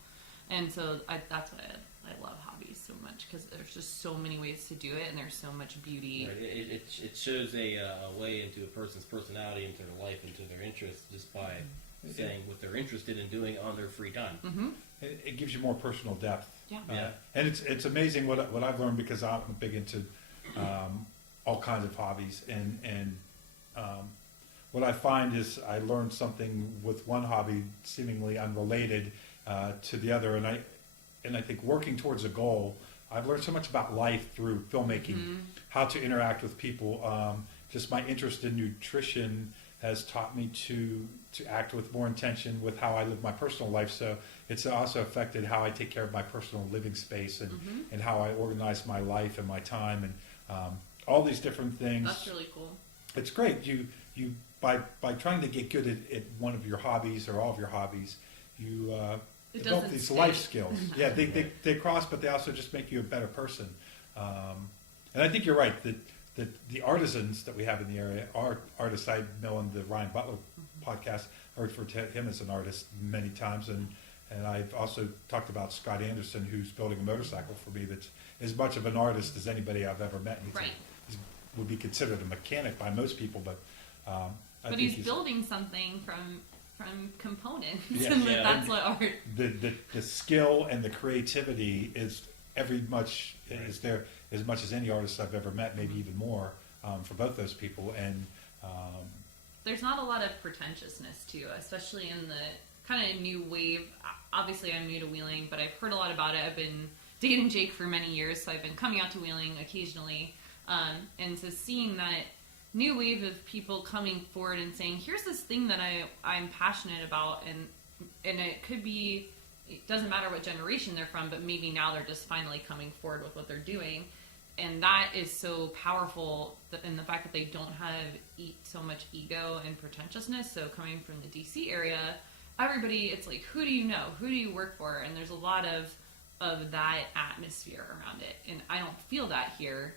And so that's why I love hobbies so much, because there's just so many ways to do it, and there's so much beauty. Right. It shows a way into a person's personality, into their life, into their interests, just by saying what they're interested in doing on their free time. Mm-hmm. It gives you more personal depth. Yeah. And it's amazing what I've learned, because I'm big into all kinds of hobbies. And what I find is I learned something with one hobby seemingly unrelated to the other, and I think working towards a goal, I've learned so much about life through filmmaking, how to interact with people. Just my interest in nutrition has taught me to act with more intention with how I live my personal life. So it's also affected how I take care of my personal living space and how I organize my life and my time and all these different things. That's really cool. It's great. You by trying to get good at one of your hobbies or all of your hobbies, you develop these life skills. Yeah, they cross, but they also just make you a better person. And I think you're right that the artisans that we have in the area are artists. I know on the Ryan Butler podcast, I referred to him as an artist many times, and I've also talked about Scott Anderson, who's building a motorcycle for me that's as much of an artist as anybody I've ever met. He would be considered a mechanic by most people, but I think he's building something from components, yes, and that's what art. The skill and the creativity is is there as much as any artist I've ever met, maybe even more for both those people. And there's not a lot of pretentiousness too, especially in the kind of new wave. Obviously, I'm new to wheeling, but I've heard a lot about it. I've been dating Jake for many years, so I've been coming out to wheeling occasionally, and so seeing that new wave of people coming forward and saying, here's this thing that I'm passionate about, and it could be, it doesn't matter what generation they're from, but maybe now they're just finally coming forward with what they're doing. And that is so powerful in the fact that they don't have so much ego and pretentiousness. So coming from the DC area, everybody, it's like, who do you know? Who do you work for? And there's a lot of that atmosphere around it. And I don't feel that here.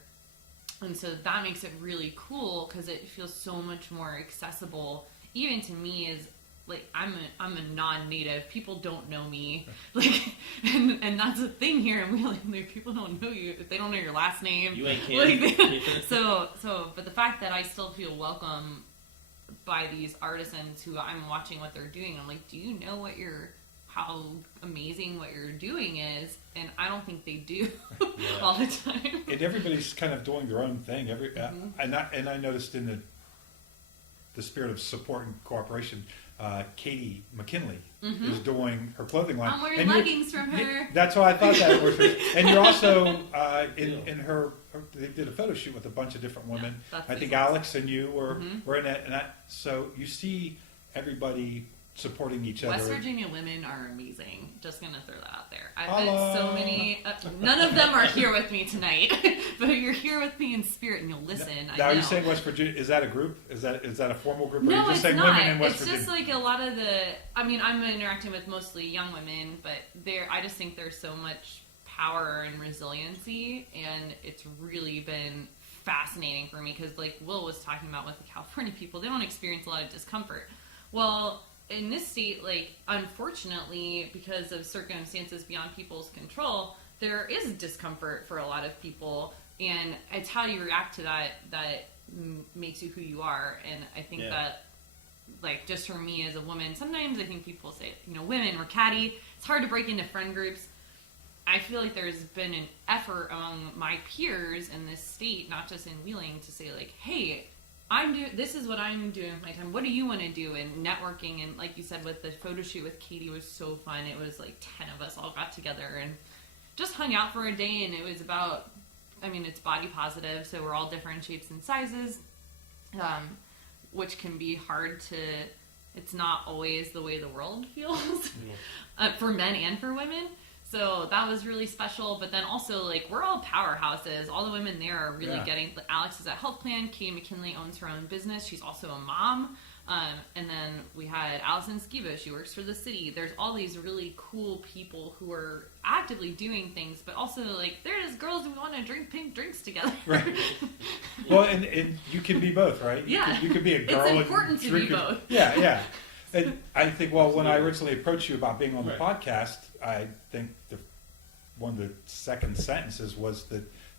And so that makes it really cool because it feels so much more accessible, even to me as like I'm a non-native. People don't know me, like, and that's a thing here in Wheeling. Like, people don't know you if they don't know your last name. You ain't kidding. Like, but the fact that I still feel welcome by these artisans who I'm watching what they're doing, I'm like, do you know how amazing what you're doing is? And I don't think they do all the time. And everybody's kind of doing their own thing. And I noticed in the spirit of support and cooperation, Katie McKinley is doing her clothing line. I'm wearing leggings from her. That's why I thought that was her. And you're also in her. They did a photo shoot with a bunch of different women. Yeah, I think Alex and you were in it, and so you see everybody supporting each other. West Virginia women are amazing. Just gonna throw that out there. I've met so many. None of them are here with me tonight, but you're here with me in spirit, and you'll listen. Now, are you saying West Virginia? Is that a group? Is that a formal group? Or No, are you just it's saying not. Women in West it's Virginia? just like a lot of the. I mean, I'm interacting with mostly young women, but I just think there's so much power and resiliency, and it's really been fascinating for me because, like Will was talking about with the California people, they don't experience a lot of discomfort. Well, in this state, like, unfortunately, because of circumstances beyond people's control, there is discomfort for a lot of people, and it's how you react to that makes you who you are. And I think that, like, just for me as a woman, sometimes I think people say, women, we're catty. It's hard to break into friend groups. I feel like there's been an effort among my peers in this state, not just in Wheeling, to say, like, hey, this is what I'm doing with my time. What do you want to do? And networking, and like you said, with the photo shoot with Katie was so fun. It was like 10 of us all got together and just hung out for a day, and it was about, it's body positive, so we're all different shapes and sizes, which can be hard it's not always the way the world feels for men and for women. So that was really special. But then also, like, we're all powerhouses. All the women there are really getting. Alex is at Health Plan. Katie McKinley owns her own business. She's also a mom. And then we had Allison Skiba. She works for the city. There's all these really cool people who are actively doing things, but also, like, they're just girls who want to drink pink drinks together. Right. Well, and you can be both, right? You could be a girl. It's important to be both. Yeah. And I think, when I originally approached you about being on the podcast, I think one of the second sentences was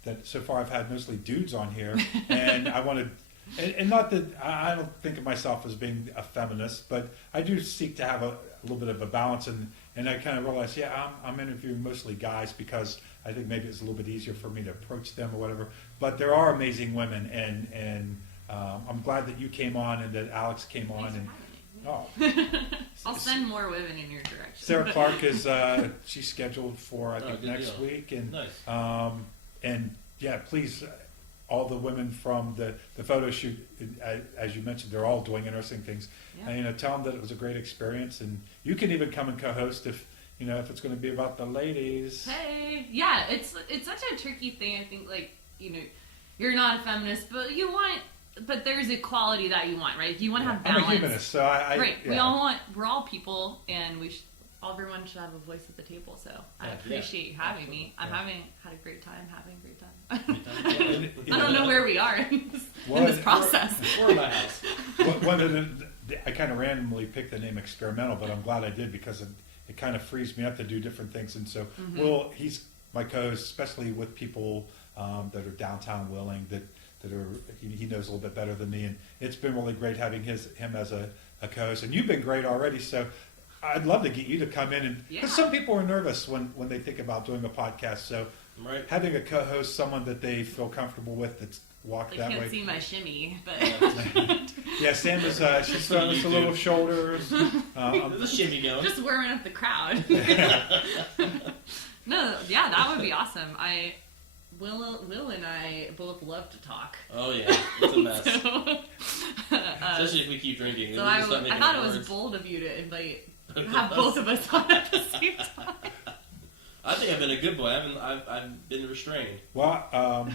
that so far I've had mostly dudes on here, and I wanted, and not that I don't think of myself as being a feminist, but I do seek to have a little bit of a balance, and and I kind of realized, I'm interviewing mostly guys because I think maybe it's a little bit easier for me to approach them or whatever. But there are amazing women, and I'm glad that you came on and that Alex came on. And I'll send more women in your direction. Sarah Clark is she's scheduled for I think next deal. week, and Nice. and yeah, please, all the women from the photo shoot, as you mentioned, they're all doing interesting things. Yeah. And tell them that it was a great experience, and you can even come and co-host if it's going to be about the ladies. Hey, yeah, it's such a tricky thing. I think you're not a feminist, but there's equality that you want, right? You want to have balance. I'm a humanist, so right. Yeah. We're all people, and everyone should have a voice at the table. So I appreciate you having me. I'm having a great time. I don't know where we are in this process. We're in my house. One of I kind of randomly picked the name experimental, but I'm glad I did because it kind of frees me up to do different things. And so, he's my co-host, especially with people that are downtown Willing that are he knows a little bit better than me, and it's been really great having him as a co-host. And you've been great already, so I'd love to get you to come in, and because some people are nervous when they think about doing a podcast. So having a co-host, someone that they feel comfortable with, that's walked that way. You can't see my shimmy, but yeah, Sandra's she's throwing us a little shoulders. There's a shimmy going. Just warming up the crowd. No, yeah, that would be awesome. Will and I both love to talk. Oh yeah, it's a mess. Especially if we keep drinking. So I thought it was bold of you to have both of us on at the same time. I think I've been a good boy. I've been restrained. Well,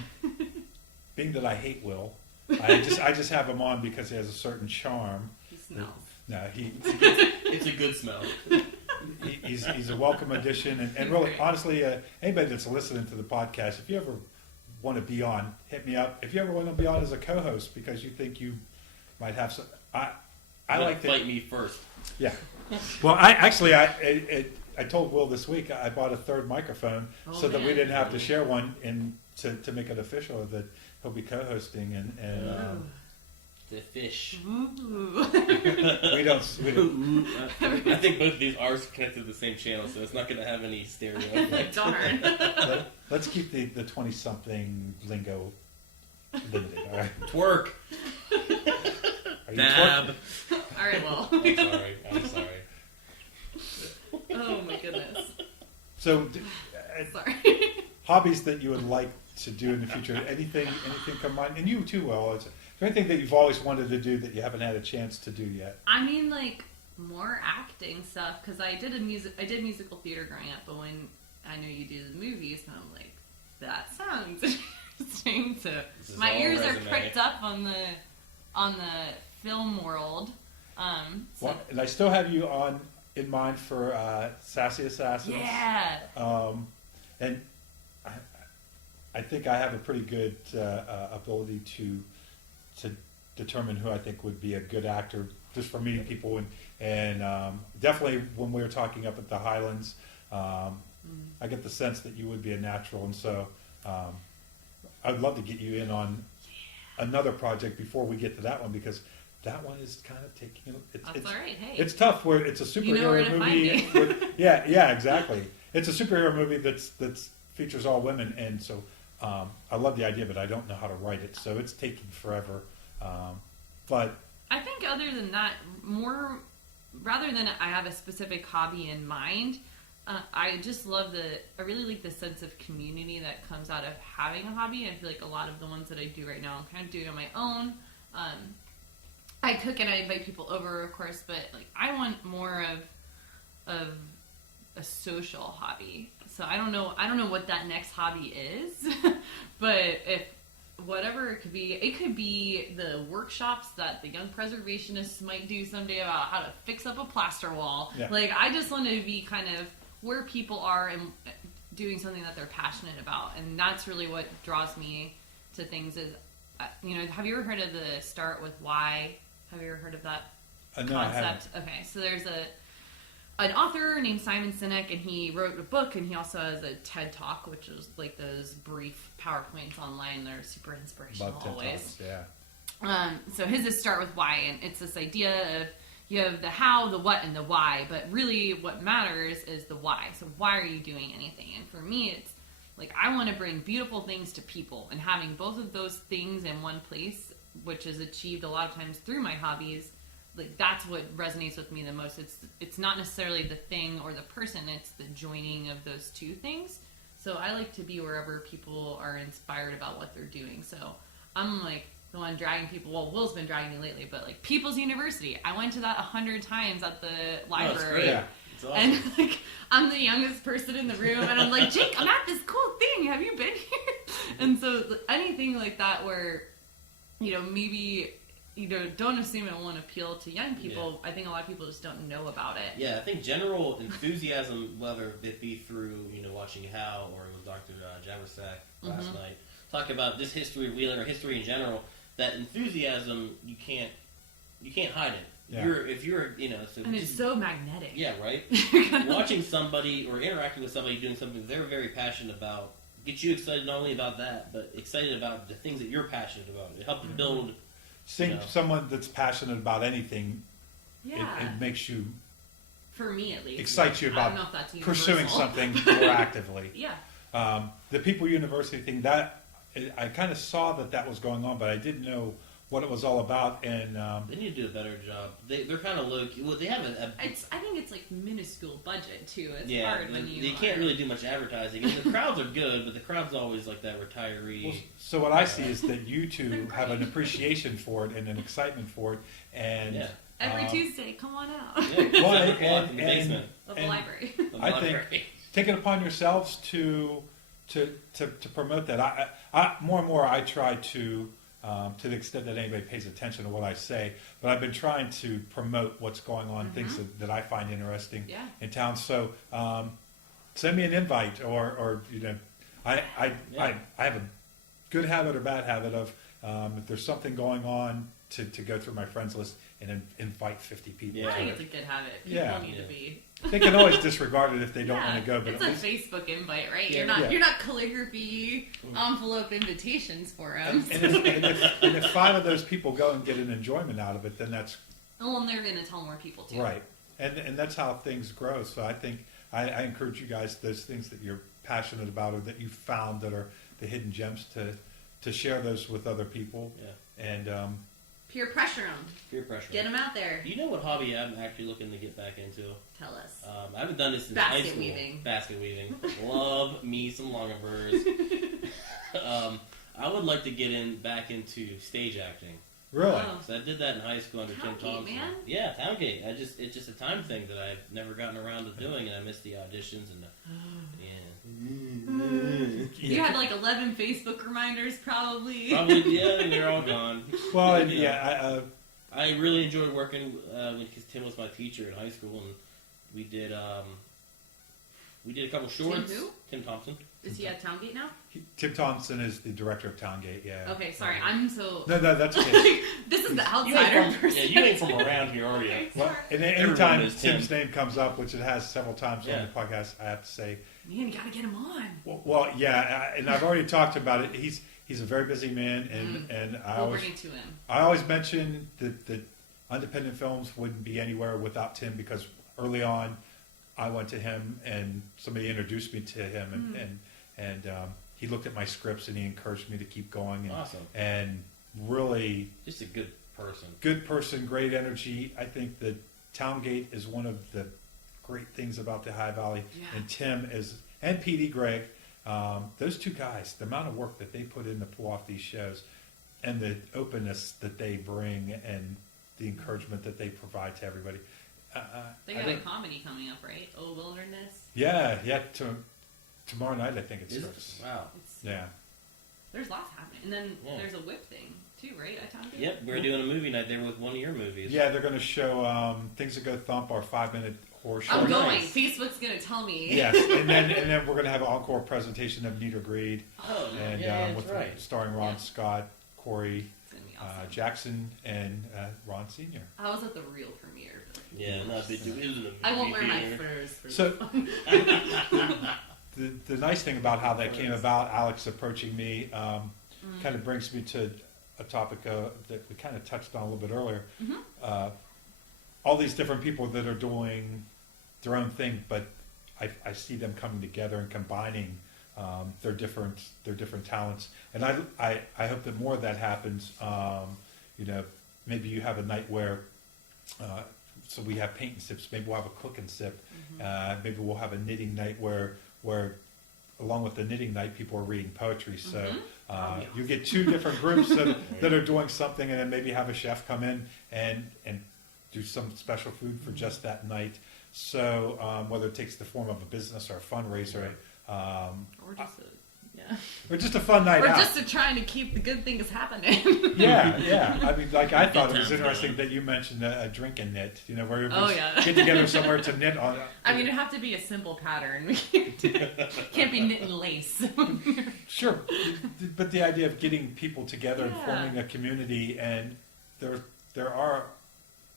being that I hate Will, I just have him on because he has a certain charm. He smells. It's a good smell. He's a welcome addition, and really, honestly, anybody that's listening to the podcast, if you ever want to be on, hit me up. If you ever want to be on as a co-host because you think you might have some, I like to fight me first. Yeah. Well, I told Will this week I bought a third microphone so that we didn't have to share one, and to make it official that he'll be co-hosting and. The fish. Ooh. we don't. I think both of these are connected to the same channel, so it's not going to have any stereo effect. Darn. Let's keep the 20-something lingo limited. All right. Twerk. Are you Dab. All right, well. I'm sorry. Oh my goodness. So, sorry. hobbies that you would like to do in the future? Anything come mind? And you too, Will. Is there anything that you've always wanted to do that you haven't had a chance to do yet? I mean, more acting stuff, because I did musical theater growing up, but when I know you do the movies, and I'm like, that sounds interesting. So my ears are pricked up on the film world. Well, and I still have you in mind for Sassy Assassins. Yeah. And I think I have a pretty good ability to determine who I think would be a good actor, just for meeting people, and definitely when we were talking up at the Highlands, I get the sense that you would be a natural, and so I'd love to get you in on another project before we get to that one, because that one is kind of taking That's all right. Hey, it's tough. Where it's a superhero movie. Yeah, exactly. It's a superhero movie that's features all women, and so I love the idea, but I don't know how to write it, so it's taking forever. But I think other than that, rather than I have a specific hobby in mind, I really like the sense of community that comes out of having a hobby. I feel like a lot of the ones that I do right now, I'm kind of doing on my own. I cook and I invite people over, of course, but I want more of a social hobby. So I don't know what that next hobby is, but if whatever it could be the workshops that the young preservationists might do someday about how to fix up a plaster wall. Yeah. I just want to be kind of where people are and doing something that they're passionate about, and that's really what draws me to things. Is have you ever heard of the Start With Why? Have you ever heard of that concept? No, I haven't. Okay, so there's an author named Simon Sinek, and he wrote a book, and he also has a TED Talk, which is those brief PowerPoints online. They're super inspirational always. Yeah. So his is Start With Why, and it's this idea of you have the how, the what, and the why, but really what matters is the why. So why are you doing anything? And for me, it's like I want to bring beautiful things to people, and having both of those things in one place, which is achieved a lot of times through my hobbies, like that's what resonates with me the most. It's not necessarily the thing or the person, it's the joining of those two things. So I like to be wherever people are inspired about what they're doing. So I'm like the one dragging people. Well, Will's been dragging me lately, but like People's University, I went to that 100 times at the library. Yeah. It's awesome. And like I'm the youngest person in the room, and I'm like, Jake, I'm at this cool thing. Have you been here? And so anything like that, where maybe don't assume it won't appeal to young people. Yeah. I think a lot of people just don't know about it. Yeah, I think general enthusiasm, whether it be through watching How or with Dr. Javersack last night, talk about this history of wheeling or history in general. That enthusiasm, you can't hide it. Yeah. If you're and it's so magnetic. Yeah, right. Watching somebody or interacting with somebody doing something they're very passionate about gets you excited not only about that, but excited about the things that you're passionate about. It helps build. Seeing someone that's passionate about anything, yeah, it makes you. For me, at least, excites you about pursuing something more actively. Yeah. The People University thing, that I kind of saw that was going on, but I didn't know what it was all about. And they need to do a better job. They're kind of low key. Well, they have I think it's like minuscule budget too. It's yeah, hard when they can't really do much advertising. And the crowds are good, but the crowd's always like that retiree. Well, so what I see is that you two have an appreciation for it and an excitement for it, and every Tuesday, come on out. Yeah, well, in the basement of the library. I think take it upon yourselves to promote that. I more and more I try to the extent that anybody pays attention to what I say, but I've been trying to promote what's going on, things that I find interesting in town. So send me an invite, or I have a good habit or bad habit of if there's something going on to go through my friends list and then invite 50 people. I think it's a good habit. People need to be. They can always disregard it if they don't want to go, but it's a Facebook invite, right? Yeah. You're not calligraphy envelope invitations for them. And if 5 of those people go and get an enjoyment out of it, then that's and they're going to tell more people too. Right, and that's how things grow. So I think I encourage you guys, those things that you're passionate about or that you found that are the hidden gems, to share those with other people. Yeah. And peer pressure them. Peer pressure. Get them out there. You know what hobby I'm actually looking to get back into? Tell us. I haven't done this since high school. Basket weaving. Love me some Longabergs. I would like to get back into stage acting. Really? Oh. So I did that in high school under Tim Thompson. Man. Yeah, Towngate. It's just a time thing that I've never gotten around to doing, and I missed the auditions and You had like 11 Facebook reminders, probably. Yeah, they're all gone. Well, I really enjoyed working because Tim was my teacher in high school, and we did a couple shorts. Tim who? Tim Thompson. Is he at Towngate now? Tim Thompson is the director of Towngate. Yeah. Okay, sorry, I'm so. No, that's okay. This is the outsider person. Yeah, you ain't from around here, are you? Okay, Well, and anytime Tim's name comes up, which it has several times on the podcast, I have to say, man, you gotta get him on. Well, yeah, and I've already talked about it. He's a very busy man, and we'll bring it to him. I always mention that independent films wouldn't be anywhere without Tim, because early on, I went to him and somebody introduced me to him, and he looked at my scripts and he encouraged me to keep going. And, awesome. And really, just a good person. Good person, great energy. I think that Towngate is one of the great things about the High Valley, and Tim and P.D. Gregg. Those two guys, the amount of work that they put in to pull off these shows, and the openness that they bring, and the encouragement that they provide to everybody. They got a comedy coming up, right? Oh, Wilderness. Yeah. Tomorrow night, I think it starts. Wow. There's lots happening, and then there's a whip thing too, right? At Towngate? Yep, we're doing a movie night there with one of your movies. Yeah, they're going to show Things That Go Thump, our 5-minute horror show. I'm going. Facebook's going to tell me. Yes, and then we're going to have an encore presentation of Need or Greed. Oh, and that's right. Starring Ron Scott, Corey, awesome. Jackson, and Ron Sr. I was at the real premiere. Yeah, it was an amazing. I won't wear my furs. So, the nice thing about how that came about, Alex approaching me, kind of brings me to a topic that we kind of touched on a little bit earlier. all these different people that are doing their own thing, but I see them coming together and combining their different talents, and I hope that more of that happens. Maybe you have a night where so we have paint and sips. Maybe we'll have a cook and sip. Maybe we'll have a knitting night where along with the knitting night, people are reading poetry. So you get two different groups that are doing something, and then maybe have a chef come in and do some special food for just that night. So whether it takes the form of a business or a fundraiser, or just a fun night or out. Or just to trying to keep the good things happening. Yeah. I mean, like I thought it was interesting that you mentioned a drink and knit. Where everybody get together somewhere to knit on. I mean, it'd have to be a simple pattern. Can't be knitting lace. Sure, but the idea of getting people together and forming a community, and there are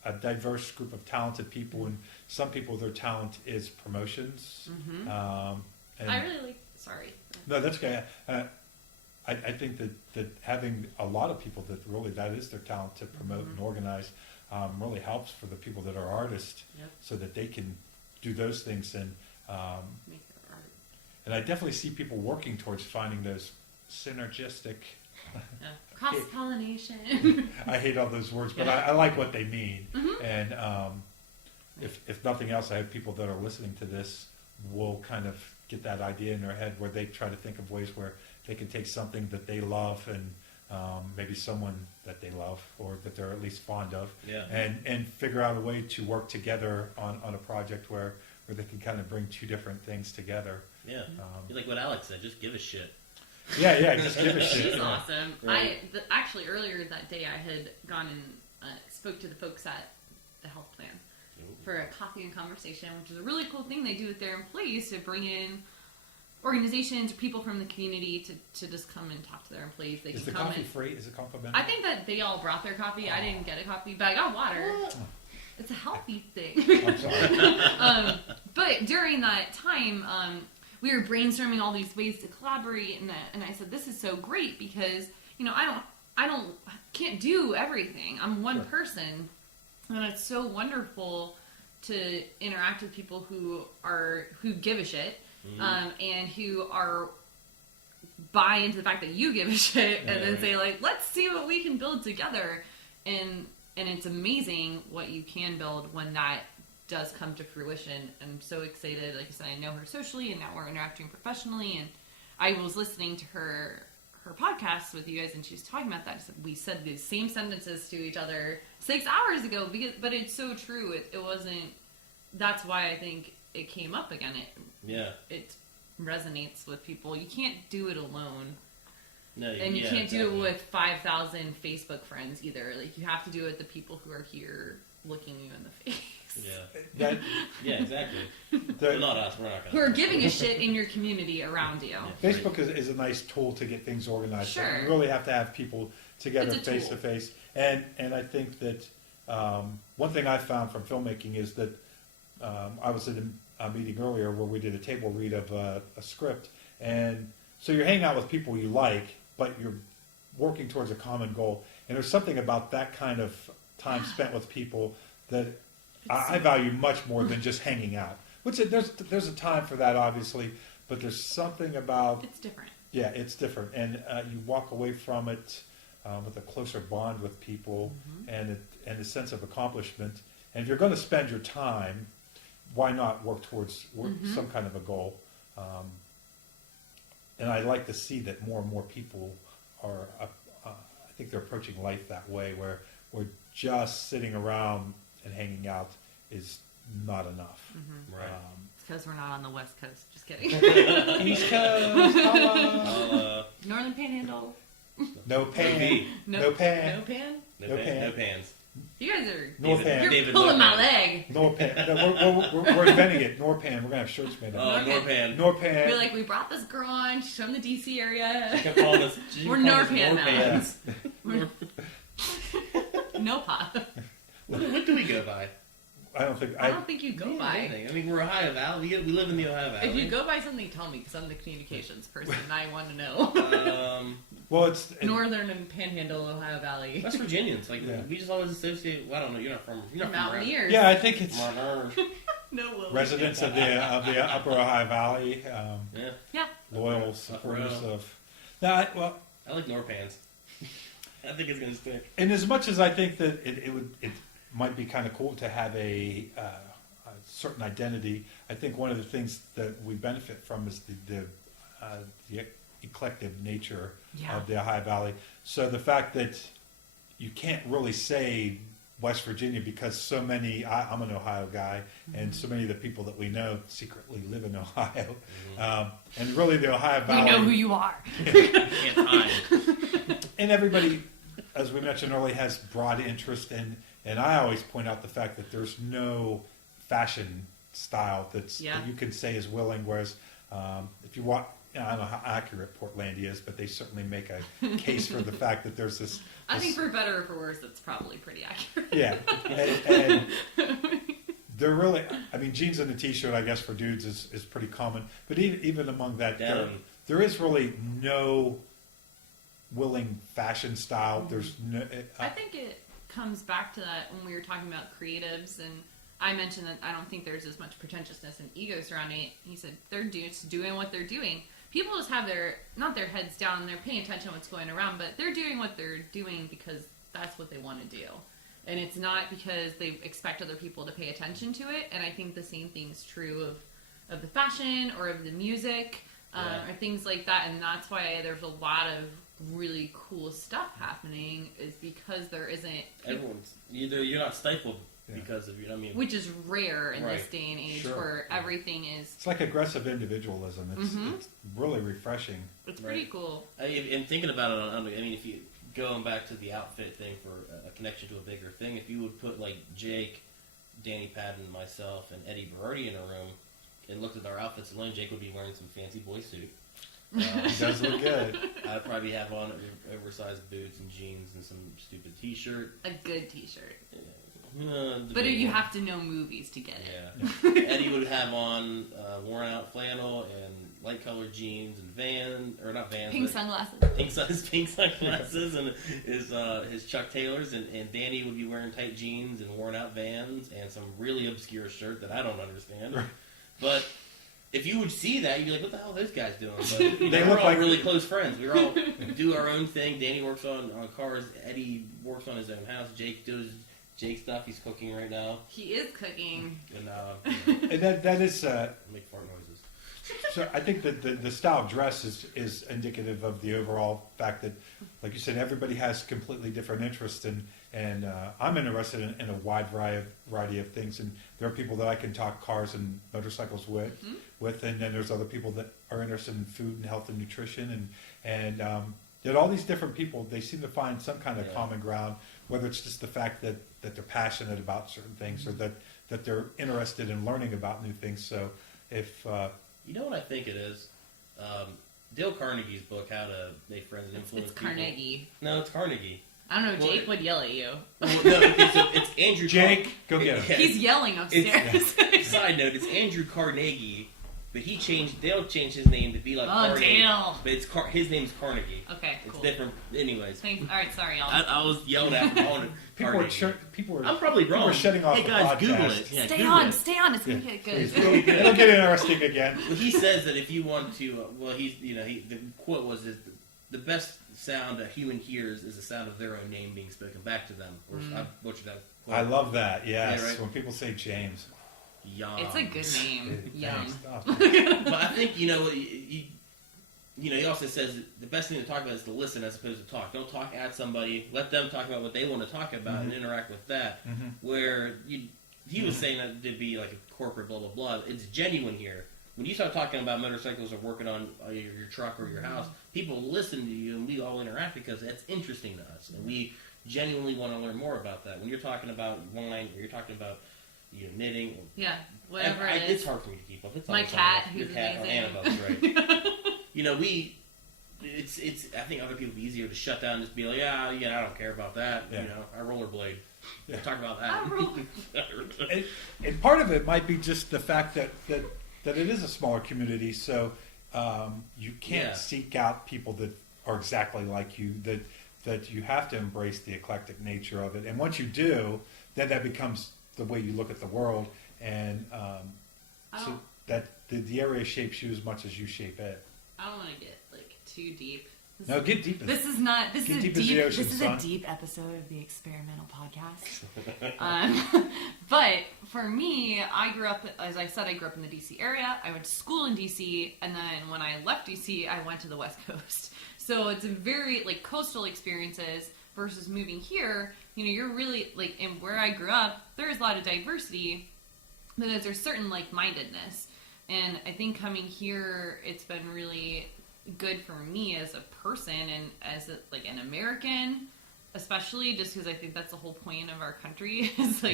a diverse group of talented people, and some people, their talent is promotions. I really like. Sorry. No, that's okay. I think that having a lot of people that is their talent to promote and organize really helps for the people that are artists, so that they can do those things and make their art. And I definitely see people working towards finding those synergistic. Cross-pollination. I hate all those words, but I like what they mean. And if nothing else, I hope people that are listening to this will kind of get that idea in their head, where they try to think of ways where they can take something that they love and maybe someone that they love or that they're at least fond of, and figure out a way to work together on a project where they can kind of bring two different things together. Yeah, like what Alex said, just give a shit. Yeah, just give a shit. She's awesome. Right. Actually, earlier that day, I had gone and spoke to the folks at the health plan for a coffee and conversation, which is a really cool thing they do with their employees to bring in organizations or people from the community to just come and talk to their employees. Is the coffee free? Is it complimentary? I think that they all brought their coffee. I didn't get a coffee, but I got water. It's a healthy thing. I'm sorry. But during that time, we were brainstorming all these ways to collaborate, and I said, this is so great because I can't do everything. I'm one person, and it's so wonderful to interact with people who give a shit, and who are buy into the fact that you give a shit, and then say like, let's see what we can build together, and it's amazing what you can build when that does come to fruition. I'm so excited. Like I said, I know her socially, and now we're interacting professionally, and I was listening to her podcast with you guys, and she was talking about that. We said the same sentences to each other 6 hours ago, but it's so true. It wasn't. That's why I think it came up again. It resonates with people. You can't do it alone. No, and you can't do it with 5,000 Facebook friends either. Like, you have to do it with the people who are here looking you in the face. Exactly. Well, not us. We're not going to. Who are giving a shit in your community around you. Facebook is a nice tool to get things organized. Sure. You really have to have people together face to face. And I think that one thing I found from filmmaking is that I was at a meeting earlier where we did a table read of a script. And so you're hanging out with people you like, but you're working towards a common goal. And there's something about that kind of time spent with people that I value much more than just hanging out. Which there's a time for that, obviously, but there's something about... It's different. Yeah, it's different. And you walk away from it with a closer bond with people and a sense of accomplishment. And if you're going to spend your time, why not work towards some kind of a goal? And I like to see that more and more people are, I think they're approaching life that way, where we're just sitting around and hanging out is not enough. Right. It's because we're not on the West Coast. Just kidding. East Coast, hello. Northern Panhandle. No pan. No pan. No pan? No pans. You guys are... Norpan. You're pulling my leg. Norpan. No, we're inventing it. Norpan. We're going to have shirts made up. Norpan. Norpan. We're like, we brought this girl on. She's from the D.C. area. We're Norpan now. Yeah. No pop. What do we go by? I don't think. I don't think you go by. I mean, we're Ohio Valley. We live in the Ohio Valley. If you go by something, tell me, because I'm the communications person and I want to know. Well, it's Northern and Panhandle, Ohio Valley. West Virginians, like Yeah. we just always associate. Well, I don't know. You're not from around. Mountaineers. yeah, I think it's No, Willie. residents of the Upper Ohio Valley, Yeah, loyal supporters Upper of. No, well, I like Norpans. I think it's gonna stick. and as much as I think that it might be kind of cool to have a certain identity, I think one of the things that we benefit from is the eclectic nature Yeah. of the Ohio Valley. So the fact that you can't really say West Virginia because so many, I'm an Ohio guy, and so many of the people that we know secretly live in Ohio. And really the Ohio Valley. We know who you are. Can't hide. And everybody, as we mentioned earlier, has broad interest in, and I always point out the fact that there's no fashion style that you can say is willing, whereas if you want, I don't know how accurate Portlandia is, but they certainly make a case for the fact that there's this. I think for better or for worse, it's probably pretty accurate. Yeah, and they're really, I mean, jeans and a t-shirt, I guess, for dudes is pretty common, but even among that, there is really no willing fashion style. There's no. I think it comes back to that when we were talking about creatives, and I mentioned that I don't think there's as much pretentiousness and ego surrounding it. He said they're just doing what they're doing. People just have not their heads down, and they're paying attention to what's going around, but they're doing what they're doing because that's what they want to do. And it's not because they expect other people to pay attention to it. And I think the same thing's true of the fashion or of the music or things like that. And that's why there's a lot of really cool stuff happening, is because there isn't... You're not stifled because of, which is rare in this day and age where everything is... It's like aggressive individualism. It's really refreshing. It's pretty cool. And thinking about it, if you... Going back to the outfit thing for a connection to a bigger thing, if you would put like Jake, Danny Patton, myself, and Eddie Berardi in a room and looked at our outfits alone, Jake would be wearing some fancy boy suit. He does look good. I'd probably have on oversized boots and jeans and some stupid t-shirt. A good t-shirt. But you have to know movies to get it. Yeah. Eddie would have on worn out flannel and light colored jeans and pink sunglasses. Pink sunglasses and his Chuck Taylors, and Danny would be wearing tight jeans and worn out Vans and some really obscure shirt that I don't understand. Right. But if you would see that, you'd be like, what the hell are those guys doing? But They we're look all like really close friends. We all do our own thing. Danny works on cars. Eddie works on his own house. Jake does Jake stuff. He's cooking right now. He is cooking. And and that is make fart noises. So I think that the style of dress is indicative of the overall fact that, like you said, everybody has completely different interests, and I'm interested in a wide variety of things, and there are people that I can talk cars and motorcycles with, and then there's other people that are interested in food and health and nutrition, and yet all these different people, they seem to find some kind of common ground, whether it's just the fact that they're passionate about certain things or that they're interested in learning about new things. So if you know what I think it is? Dale Carnegie's book, How to Make Friends and Influence It's People. Carnegie. No, it's Carnegie. I don't know. Jake would yell at you. Well, no, it's Andrew. Jake, go get him. He's yelling upstairs. Side note: it's Andrew Carnegie, but Dale changed his name to be like Carnegie. Dale. But his name's Carnegie. Okay, It's cool. different. Anyways, Thanks. All right, sorry, y'all. I was yelled at for calling it People were I'm probably wrong. We're shutting off hey the guys, podcast. Google it. Yeah, Stay Google on. it. Stay on. It's gonna get good. It's really good. It'll get interesting again. Well, he says that if you want to, the quote was that the best sound a human hears is the sound of their own name being spoken back to them. Or I butchered that quote. I love that. Yes, Yeah, right? When people say James, Yum. It's a good name. Yum. But I think he also says that the best thing to talk about is to listen as opposed to talk. Don't talk at somebody. Let them talk about what they want to talk about and interact with that. Mm-hmm. Where he was saying that it'd be like a corporate blah blah blah. It's genuine here. When you start talking about motorcycles or working on your truck or your house, people listen to you and we all interact because that's interesting to us. And we genuinely want to learn more about that. When you're talking about wine or you're talking about knitting. Yeah, whatever it is. It's hard for me to keep up. It's My cat, who's your cat, amazing. Annabelle's right. It's. I think other people be easier to shut down and just be like, yeah, I don't care about that. Yeah. I rollerblade. We'll talk about that. And part of it might be just the fact that it is a smaller community, so you can't seek out people that are exactly like you, that you have to embrace the eclectic nature of it. And once you do, then that becomes the way you look at the world, and so that the area shapes you as much as you shape it. I don't want to get too deep. No, get deep. This is not. This is a deep deep. as the ocean, This is son. a deep episode of the experimental podcast. But for me, I grew up. As I said, I grew up in the DC area. I went to school in DC, and then when I left DC, I went to the West Coast. So it's a very coastal experiences versus moving here. You know, you're really in where I grew up. There's a lot of diversity, but there's certain like-mindedness, and I think coming here, it's been really good for me as a person and as an American, especially just because I think that's the whole point of our country is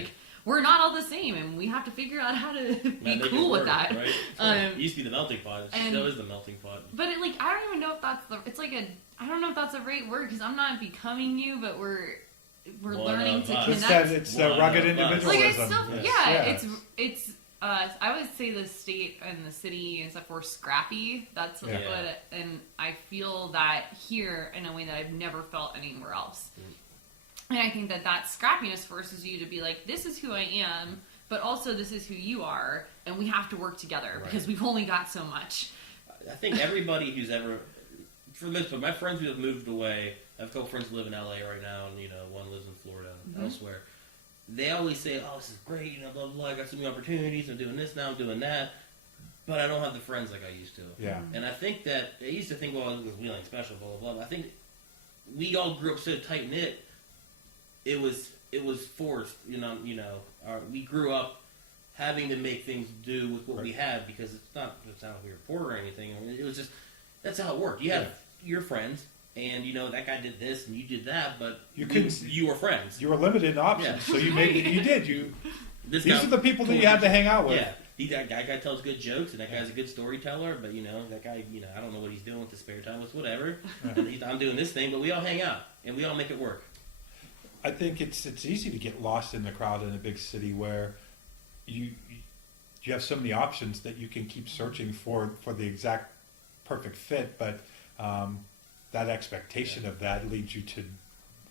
we're not all the same, and we have to figure out how to be cool with that. Right? It used to be the melting pot. It still is the melting pot. But I don't even know if that's I don't know if that's a right word, because I'm not becoming you, but we're learning to connect. It's the rugged individualism. It's I would say the state and the city and stuff, we're scrappy. That's what, and I feel that here in a way that I've never felt anywhere else. And I think that scrappiness forces you to be this is who I am, but also this is who you are, and we have to work together because we've only got so much. I think everybody who's ever, for the most part, my friends who have moved away, I have a couple friends who live in LA right now, and one lives in Florida and elsewhere. They always say, "Oh, this is great, blah, blah, blah, I got so many opportunities, I'm doing this now, I'm doing that," but I don't have the friends like I used to. Yeah. And I think that, I used to think, well, it was Wheeling special, blah, blah, blah, but I think we all grew up so tight-knit, it was forced, we grew up having to make things do with what we had, because it's not like we were poor or anything, it was just, that's how it worked. You have your friends, and that guy did this and you did that, but you were friends. You were limited in options, so you made it. You did. These are the people that you had to hang out with. Yeah, that guy tells good jokes, and that guy's a good storyteller. But that guy, I don't know what he's doing with his spare time. It's whatever. And I'm doing this thing, but we all hang out and we all make it work. I think it's easy to get lost in the crowd in a big city where you have so many options that you can keep searching for the exact perfect fit, but that expectation of that leads you to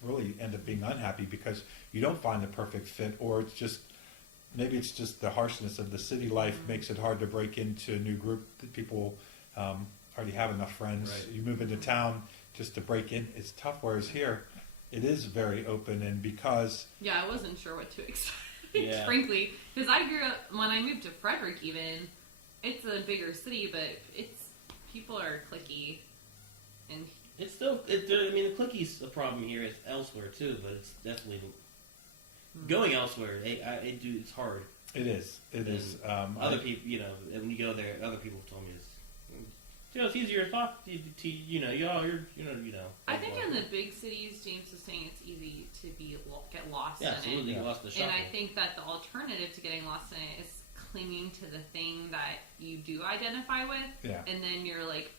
really end up being unhappy because you don't find the perfect fit, or maybe it's just the harshness of the city life makes it hard to break into a new group that people already have enough friends. Right. You move into town just to break in, it's tough, whereas here it is very open, and because... Yeah, I wasn't sure what to expect, frankly, because I grew up, when I moved to Frederick even, it's a bigger city, but people are cliquey, and... It's still, the clicky's a problem here is elsewhere too, but it's definitely going elsewhere. It's hard. It is. It is. Other people, when you go there, other people have told me it's easier to talk to, I think in the big cities, James was saying it's easy to get lost in absolutely, it. Lost the shuffle. And I think that the alternative to getting lost in it is clinging to the thing that you do identify with. Yeah. And then you're like,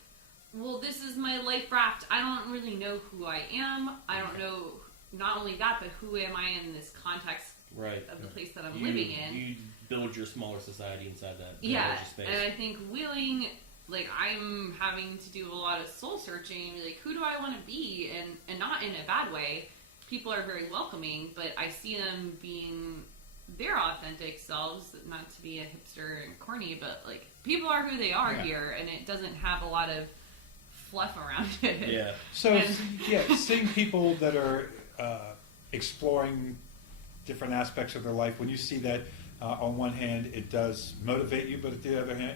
well, this is my life raft. I don't really know who I am. I don't know, not only that, but who am I in this context of the place that I'm living in. You build your smaller society inside that space. And I think Wheeling, I'm having to do a lot of soul searching. Who do I want to be? And not in a bad way. People are very welcoming, but I see them being their authentic selves, not to be a hipster and corny, but people are who they are here, and it doesn't have a lot of fluff around it. Yeah. So, seeing people that are exploring different aspects of their life, when you see that, on one hand, it does motivate you, but at the other hand,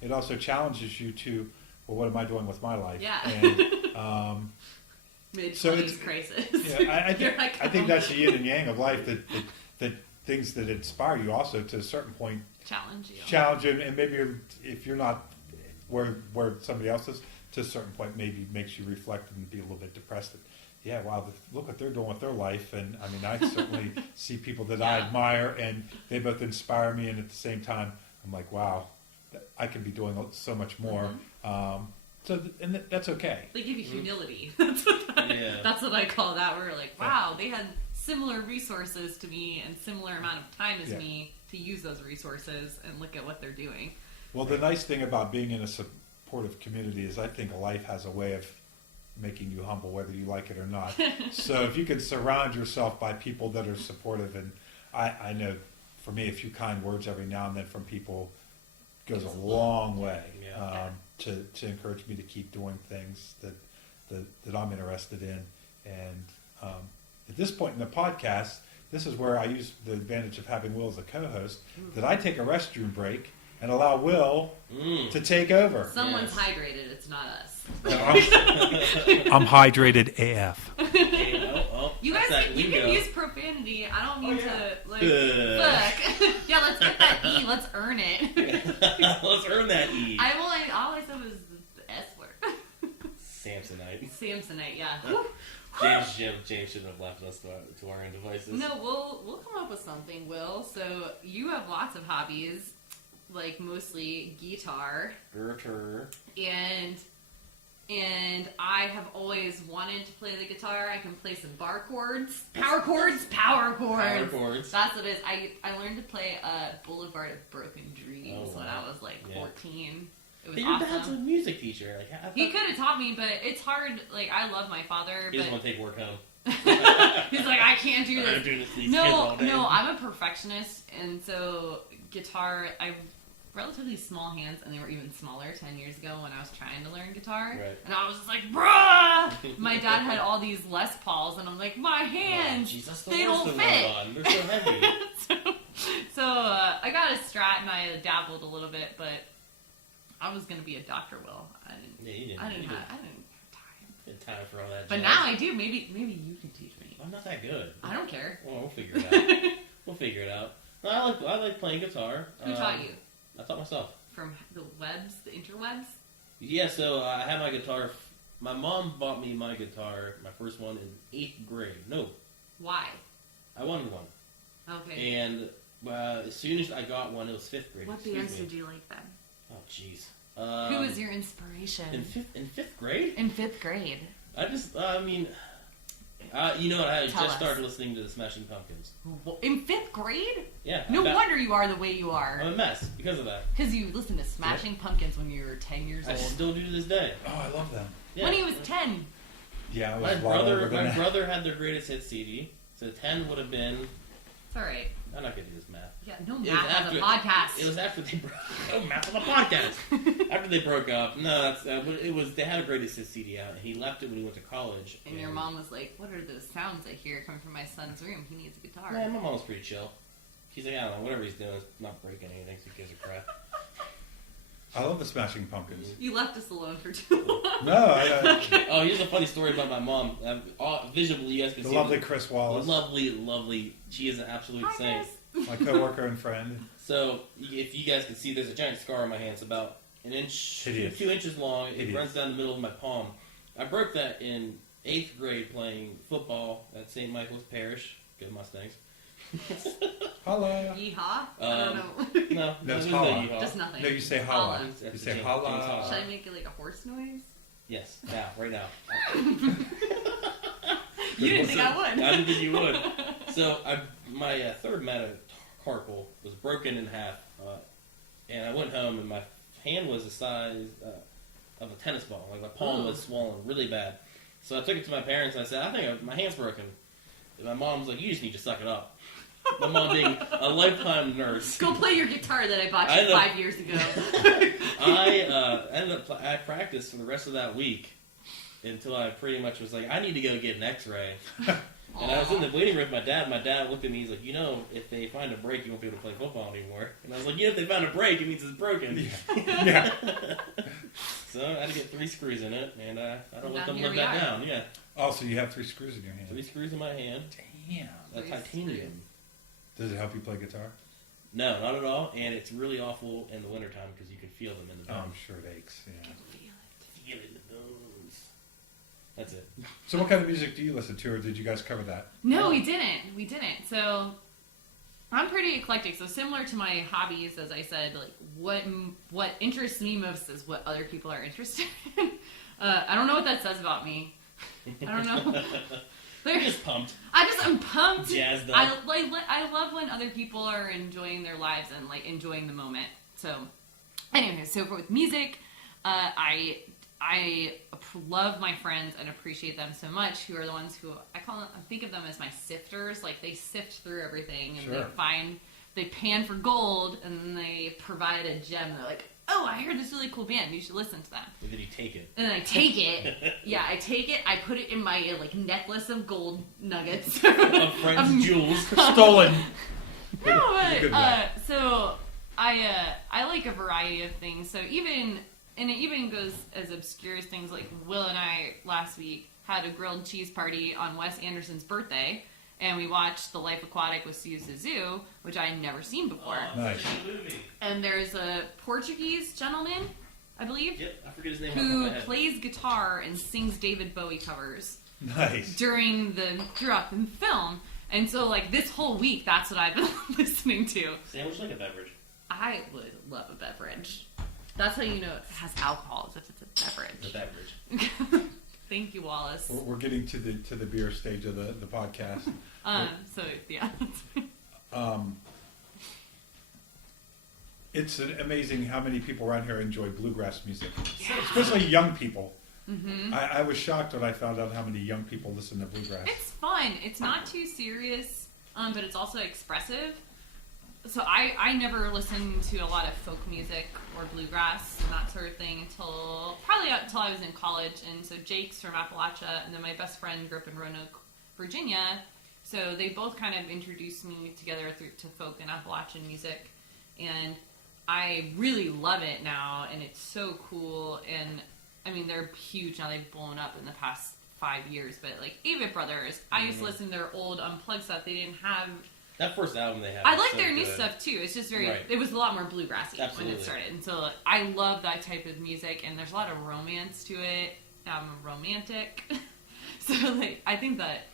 it also challenges you to, well, what am I doing with my life? Yeah. And, mid-20s crisis. Yeah, I think that's the yin and yang of life, that things that inspire you also to a certain point challenge you, and maybe if you're not where somebody else is, to a certain point maybe makes you reflect and be a little bit depressed. Look what they're doing with their life. And I mean, I certainly see people that I admire, and they both inspire me, and at the same time I'm like, wow, I could be doing so much more. Mm-hmm. That's okay. They give you humility. That's what I call that. We're like, wow, they had similar resources to me and similar amount of time as Yeah. me to use those resources and look at what they're doing. Well, the nice thing about being in a supportive community is I think life has a way of making you humble, whether you like it or not. So if you can surround yourself by people that are supportive, and I know for me, a few kind words every now and then from people goes a long way to encourage me to keep doing things that I'm interested in. And at this point in the podcast, this is where I use the advantage of having Will as a co-host, that I take a restroom break and allow Will to take over. Someone's hydrated, it's not us. I'm hydrated AF. You guys you can use profanity. I don't mean to, like, fuck. Yeah, let's get that E. Let's earn it. Let's earn that E. All I said was the S word. Samsonite, yeah. James shouldn't have left us to our own devices. No, we'll come up with something, Will. So you have lots of hobbies, like mostly guitar. Guitar. And I have always wanted to play the guitar. I can play some bar chords. Power chords. That's what it is. I learned to play Boulevard of Broken Dreams when I was like 14. It was your awesome. dad's a music teacher. He could have taught me, but it's hard. Like, I love my father, He but doesn't want to take work home. he's like, I can't do I'm this. doing this to these kids all day. No, I'm a perfectionist, and so guitar, I have relatively small hands, and they were even smaller 10 years ago when I was trying to learn guitar. Right. And I was just like, bruh! My dad had all these Les Pauls, and I'm like, my hands, they don't fit. They're so heavy. so I got a Strat, and I dabbled a little bit, but I was going to be a Dr. Will. I didn't have time. Didn't time for all that But jazz. now I do. Maybe you can teach me. I'm not that good. I don't care. Well, we'll figure it out. No, I like playing guitar. Who taught you? I taught myself. From the interwebs? Yeah, so I had my guitar. My mom bought me my guitar, my first one, in 8th grade. No. Why? I wanted one. Okay. And as soon as I got one, it was 5th grade. What bands did you like then? Oh, jeez. Who was your inspiration? In fifth grade? In 5th grade. You know what? I Tell just us. started listening to the Smashing Pumpkins. In 5th grade? Yeah. No wonder you are the way you are. I'm a mess because of that. Because you listened to Smashing Pumpkins when you were 10 years I old. still do to this day. Oh, I love them. Yeah. When he was 10. Yeah, I was My a lot older than my that. brother had their greatest hit CD, so 10 would have been. It's alright. I'm not gonna do this math. Yeah, no It was math on the after- podcast. It was after they broke. Oh, math on the podcast. After they broke up. No, it was. They had a greatest hit CD out, and he left it when he went to college. And your mom was like, what are those sounds I hear coming from my son's room? He needs a guitar. Yeah, my mom was pretty chill. She's like, I don't know, whatever he's doing, is not breaking anything. So he gives a crap. I love the Smashing Pumpkins. You left us alone for too long. No, Oh, here's a funny story about my mom. Visibly, you guys can the see lovely Chris Wallace, lovely. She is an absolute saint. my coworker and friend. So, if you guys can see, there's a giant scar on my hand. It's about an inch, Hideous. 2 inches long. It Hideous. runs down the middle of my palm. I broke that in 8th grade playing football at St. Michael's Parish. Good Mustangs. Holla. Yeehaw? I don't know. No, No, it's there's holla. yeehaw. Just nothing. No, you say Holla. holla. That's You say James holla. Holla. Should I make it like a horse noise? Yes, now, right now. You didn't think I would. I didn't think you would. So, my third metacarpal was broken in half, and I went home, and my hand was the size of a tennis ball. Like, my palm was swollen really bad. So I took it to my parents, and I said, I think my hand's broken. And my mom was like, you just need to suck it up. My mom being a lifetime nurse. Go play your guitar that I bought you 5 years ago. I practiced for the rest of that week until I pretty much was like, I need to go get an x-ray. And I was in the waiting room with my dad. My dad looked at me, he's like, if they find a break, you won't be able to play football anymore. And I was like, if they found a break, it means it's broken. Yeah. So I had to get 3 screws in it, and I don't let Now them here live we that are. down. Yeah, Oh, so you have 3 screws in your hand. 3 screws in my hand. Damn. Three Titanium. Does it help you play guitar? No, not at all. And it's really awful in the wintertime because you can feel them in the Oh, bones. I'm sure it aches. Yeah. Feel it in the bones. That's it. So, what kind of music do you listen to, or did you guys cover that? No, we didn't. So I'm pretty eclectic. So similar to my hobbies, as I said, like what interests me most is what other people are interested in. I don't know what that says about me. I don't know. You're just pumped. I'm pumped. Jazzed up. I love when other people are enjoying their lives and like enjoying the moment. So, anyway, with music, I love my friends and appreciate them so much. Who are the ones who I think of them as my sifters. Like they sift through everything and they pan for gold and then they provide a gem. They're like, oh, I heard this really cool band. You should listen to them. And then you take it. And then I take it. Yeah, I take it. I put it in my like necklace of gold nuggets. Of friends' jewels. Stolen. No, but so I like a variety of things. So it even goes as obscure as things like Will and I last week had a grilled cheese party on Wes Anderson's birthday. And we watched The Life Aquatic with Sue Zissou, which I had never seen before. Oh, nice. such a good movie. And there's a Portuguese gentleman, I believe, Yep, I forget his name. who plays guitar and sings David Bowie covers Nice. throughout the film. And so, like, this whole week, that's what I've been listening to. Sandwich like a beverage. I would love a beverage. That's how you know it has alcohol, is if it's a beverage. A beverage. Thank you, Wallace. We're getting to the beer stage of the podcast. So, yeah. It's amazing how many people around here enjoy bluegrass music, Yeah. especially young people. Mm-hmm. I was shocked when I found out how many young people listen to bluegrass. It's fun. It's not too serious, but it's also expressive. So I never listened to a lot of folk music or bluegrass and that sort of thing until I was in college. And so Jake's from Appalachia, and then my best friend grew up in Roanoke, Virginia. So they both kind of introduced me together to folk and Appalachian music. And I really love it now, and it's so cool. And I mean, they're huge now. They've blown up in the past 5 years. But like Avett Brothers, I used to listen to their old unplugged stuff. They didn't have... That first album they had. I like so their new good. stuff too. It's just very. Right. It was a lot more bluegrassy Absolutely. when it started, and so I love that type of music. And there's a lot of romance to it. I'm a romantic, so like I think that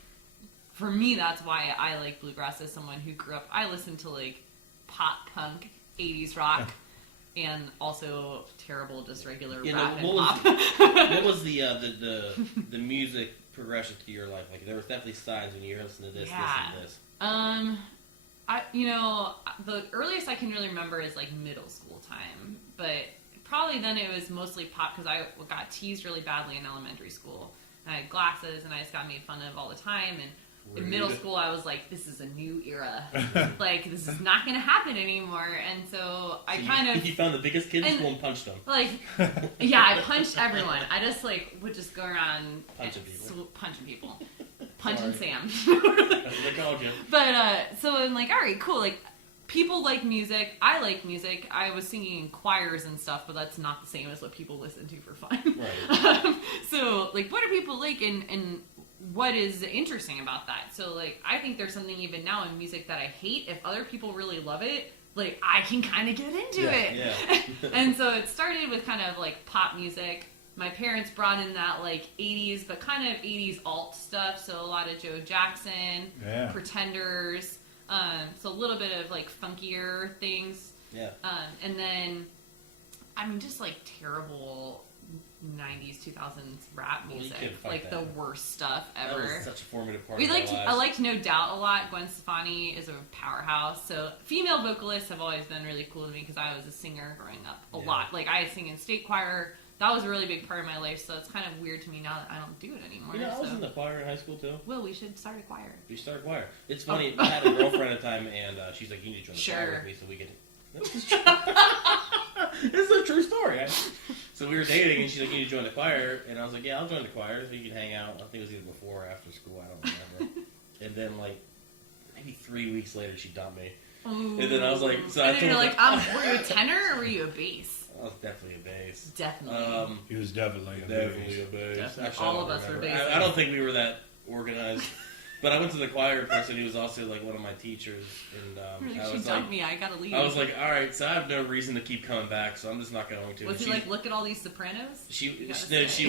for me that's why I like bluegrass as someone who grew up. I listened to like pop punk, 80s rock, and also terrible just regular rap and pop. What was the music progression to your life? Like there was definitely signs when you were listening to this, this, and this. The earliest I can really remember is like middle school time, but probably then it was mostly pop because I got teased really badly in elementary school. And I had glasses and I just got made fun of all the time. And in middle school I was like, this is a new era. Like, this is not going to happen anymore. And so I You found the biggest kid in school and punched him. Like, yeah, I punched everyone. I just like would just go around punching people. Punching Sam. That's what they called you. But, so I'm like, all right, cool. Like, people like music. I like music. I was singing in choirs and stuff, but that's not the same as what people listen to for fun. Right. So, like, what do people like and what is interesting about that? So, like, I think there's something even now in music that I hate. If other people really love it, like, I can kind of get into it. Yeah. And so it started with kind of, like, pop music. My parents brought in that, like, 80s, but kind of 80s alt stuff. So a lot of Joe Jackson, Pretenders, so a little bit of, like, funkier things. Yeah. And then, I mean, just, like, terrible 90s, 2000s rap music. Like, the worst stuff ever. That was such a formative part of our lives. I liked No Doubt a lot. Gwen Stefani is a powerhouse. So female vocalists have always been really cool to me because I was a singer growing up a lot. Like, I sing in state choir. That was a really big part of my life, so it's kind of weird to me now that I don't do it anymore. You know, I was in the choir in high school, too. Well, we should start a choir. We should start a choir. It's funny, I had a girlfriend at the time, and she's like, you need to join the choir with me so we can... This is a true story. So we were dating, and she's like, you need to join the choir, and I was like, yeah, I'll join the choir so you can hang out. I think it was either before or after school, I don't remember. And then, like, maybe 3 weeks later, she dumped me. Ooh. And then I was like... So and then you're like, were you a tenor or were you a bass? I was definitely a bass. Definitely. He was definitely a bass. Definitely. Actually, all of us were bass. I don't think we were that organized. But I went to the choir person who was also like one of my teachers, and I was like, me. I gotta leave. I was like, all right, so I have no reason to keep coming back, so I'm just not going to. Was he like, look at all these Sopranos? She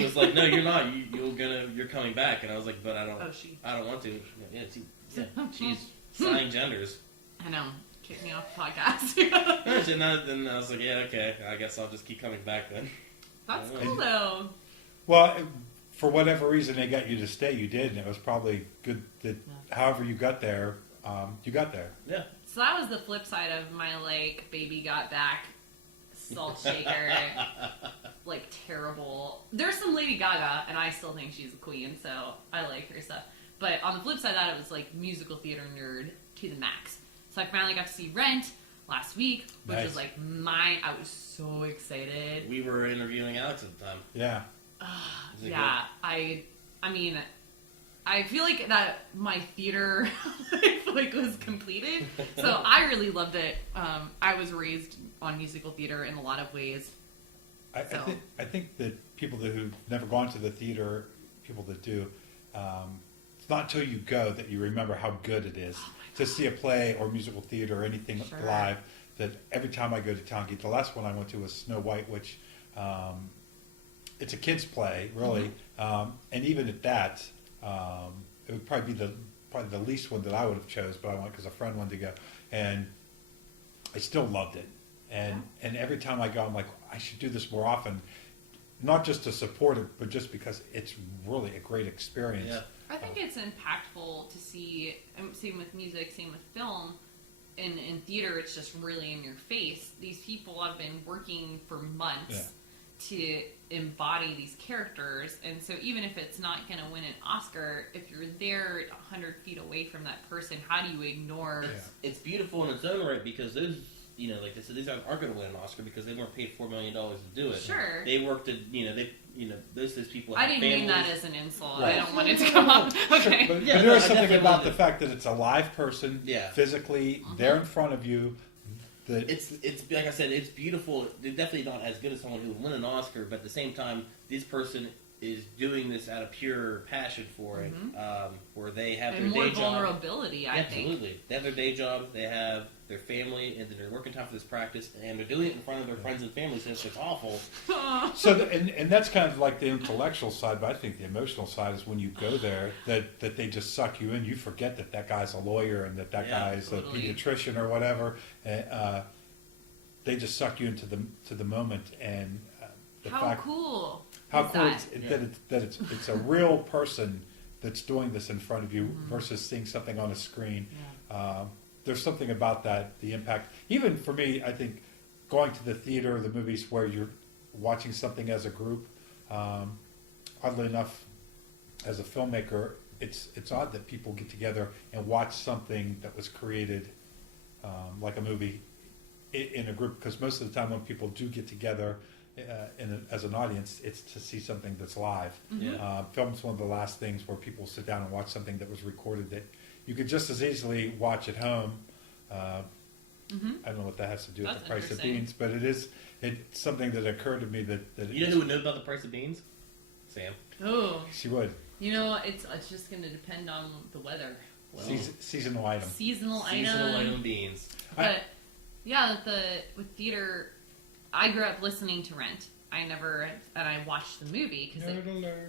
was like, no, you're not. You're coming back, and I was like, but I don't. Oh, she. I don't want to. She's signing genders. I know. Kick me off the podcast. And then I was like, yeah, okay. I guess I'll just keep coming back then. That's cool though. Well, for whatever reason they got you to stay, you did, and it was probably good that however you got there, you got there. Yeah. So that was the flip side of my like baby got back salt shaker. Like terrible. There's some Lady Gaga, and I still think she's a queen, so I like her stuff. But on the flip side of that, it was like musical theater nerd to the max. So I finally got to see Rent last week, which was like mine. I was so excited. We were interviewing Alex at the time. Yeah. Yeah, I mean, I feel like that my theater life like was completed. So I really loved it. I was raised on musical theater in a lot of ways. I think that people who've never gone to the theater, people that do, it's not until you go that you remember how good it is to see a play or musical theater or anything live. That every time I go to town, the last one I went to was Snow White, which it's a kids' play, really, and even at that, it would probably be the least one that I would have chose, but I went because a friend wanted to go, and I still loved it. And every time I go, I'm like, I should do this more often, not just to support it, but just because it's really a great experience. Yeah. I think it's impactful to see, same with music, same with film. In theater, it's just really in your face. These people have been working for months to embody these characters, and so even if it's not going to win an Oscar, if you're there 100 feet away from that person, how do you ignore? It's beautiful in its own right because those, like they said, these aren't going to win an Oscar because they weren't paid $4 million to do it. Sure. They worked at, those people. I have didn't families. mean that as an insult. Right. I don't want it to come up. Okay. But Yeah, there is I something definitely about wanted the fact that it's a live person, physically there in front of you. That It's like I said, it's beautiful. They're definitely not as good as someone who would win an Oscar, but at the same time, this person is doing this out of pure passion for it, where they have And their more day job. vulnerability, I think. Absolutely. They have their day job, they have their family, and then they're working time for this practice, and they're doing it in front of their friends and family, so it's awful. So, and that's kind of like the intellectual side, but I think the emotional side is when you go there, that they just suck you in. You forget that guy's a lawyer and that guy's totally. a pediatrician or whatever. They just suck you into the moment, and the How fact cool! how is cool that? that it's a real person that's doing this in front of you versus seeing something on a screen. There's something about that, the impact. Even for me, I think going to the theater or the movies where you're watching something as a group, oddly enough, as a filmmaker, it's odd that people get together and watch something that was created like a movie in a group, because most of the time when people do get together as an audience, it's to see something that's live. Film's one of the last things where people sit down and watch something that was recorded that you could just as easily watch at home. I don't know what that has to do with That's the price of interesting. beans, but it's something that occurred to me that You know who would know about the price of beans? Sam. Oh, she would. it's just going to depend on the weather. Well, Seasonal item. Seasonal seasonal item. item beans. But with theater, I grew up listening to Rent. I watched the movie because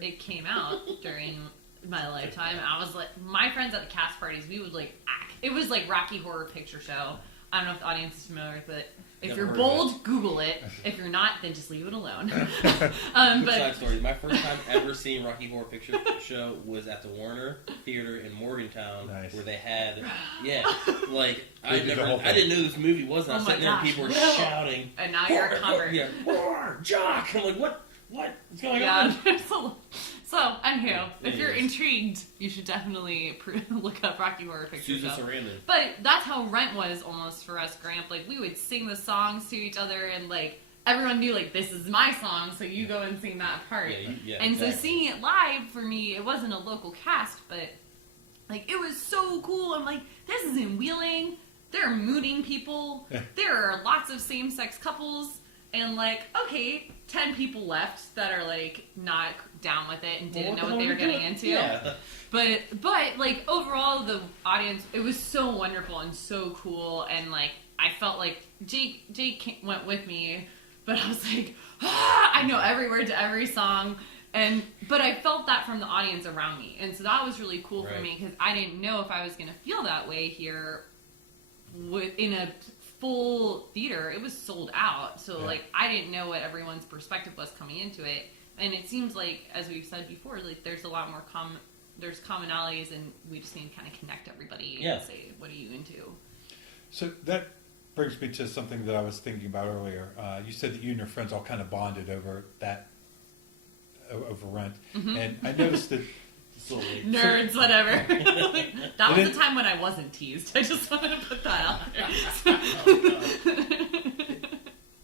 it came out during my lifetime. I was like, my friends at the cast parties, we would like act. It was like Rocky Horror Picture Show. I don't know if the audience is familiar with it. If Never you're heard bold, Google it. If you're not, then just leave it alone. Side But story. My first time ever seeing Rocky Horror Picture Show was at the Warner Theater in Morgantown, where they had, I didn't know this movie was. And I was sitting there and people were shouting. And now you're a convert. Roar, Jock! I'm like, what? What's going Yeah. on? So, anywho, if you're Anyways. intrigued, you should definitely look up Rocky Horror Picture Susan Show. Sarandon. But that's how Rent was almost for us, Gramp. Like, we would sing the songs to each other, and like everyone knew, like, this is my song, so you go and sing that part. And so seeing it live for me, it wasn't a local cast, but like it was so cool. I'm like, this is in Wheeling. There are mooning people. There are lots of same-sex couples. And like, okay, 10 people left that are like not down with it and didn't know what they were getting into. Yeah. But like overall, the audience, it was so wonderful and so cool. And like, I felt like Jake went with me, but I was like, I know every word to every song. But I felt that from the audience around me. And so that was really cool for me because I didn't know if I was going to feel that way here in a full theater. It was sold out. So like, I didn't know what everyone's perspective was coming into it. And it seems like, as we've said before, like there's a lot more there's commonalities, and we just need to kind of connect everybody and say, what are you into? So that brings me to something that I was thinking about earlier. You said that you and your friends all kind of bonded over rent, and I noticed that nerds, whatever. That was the time when I wasn't teased. I just wanted to put that out there.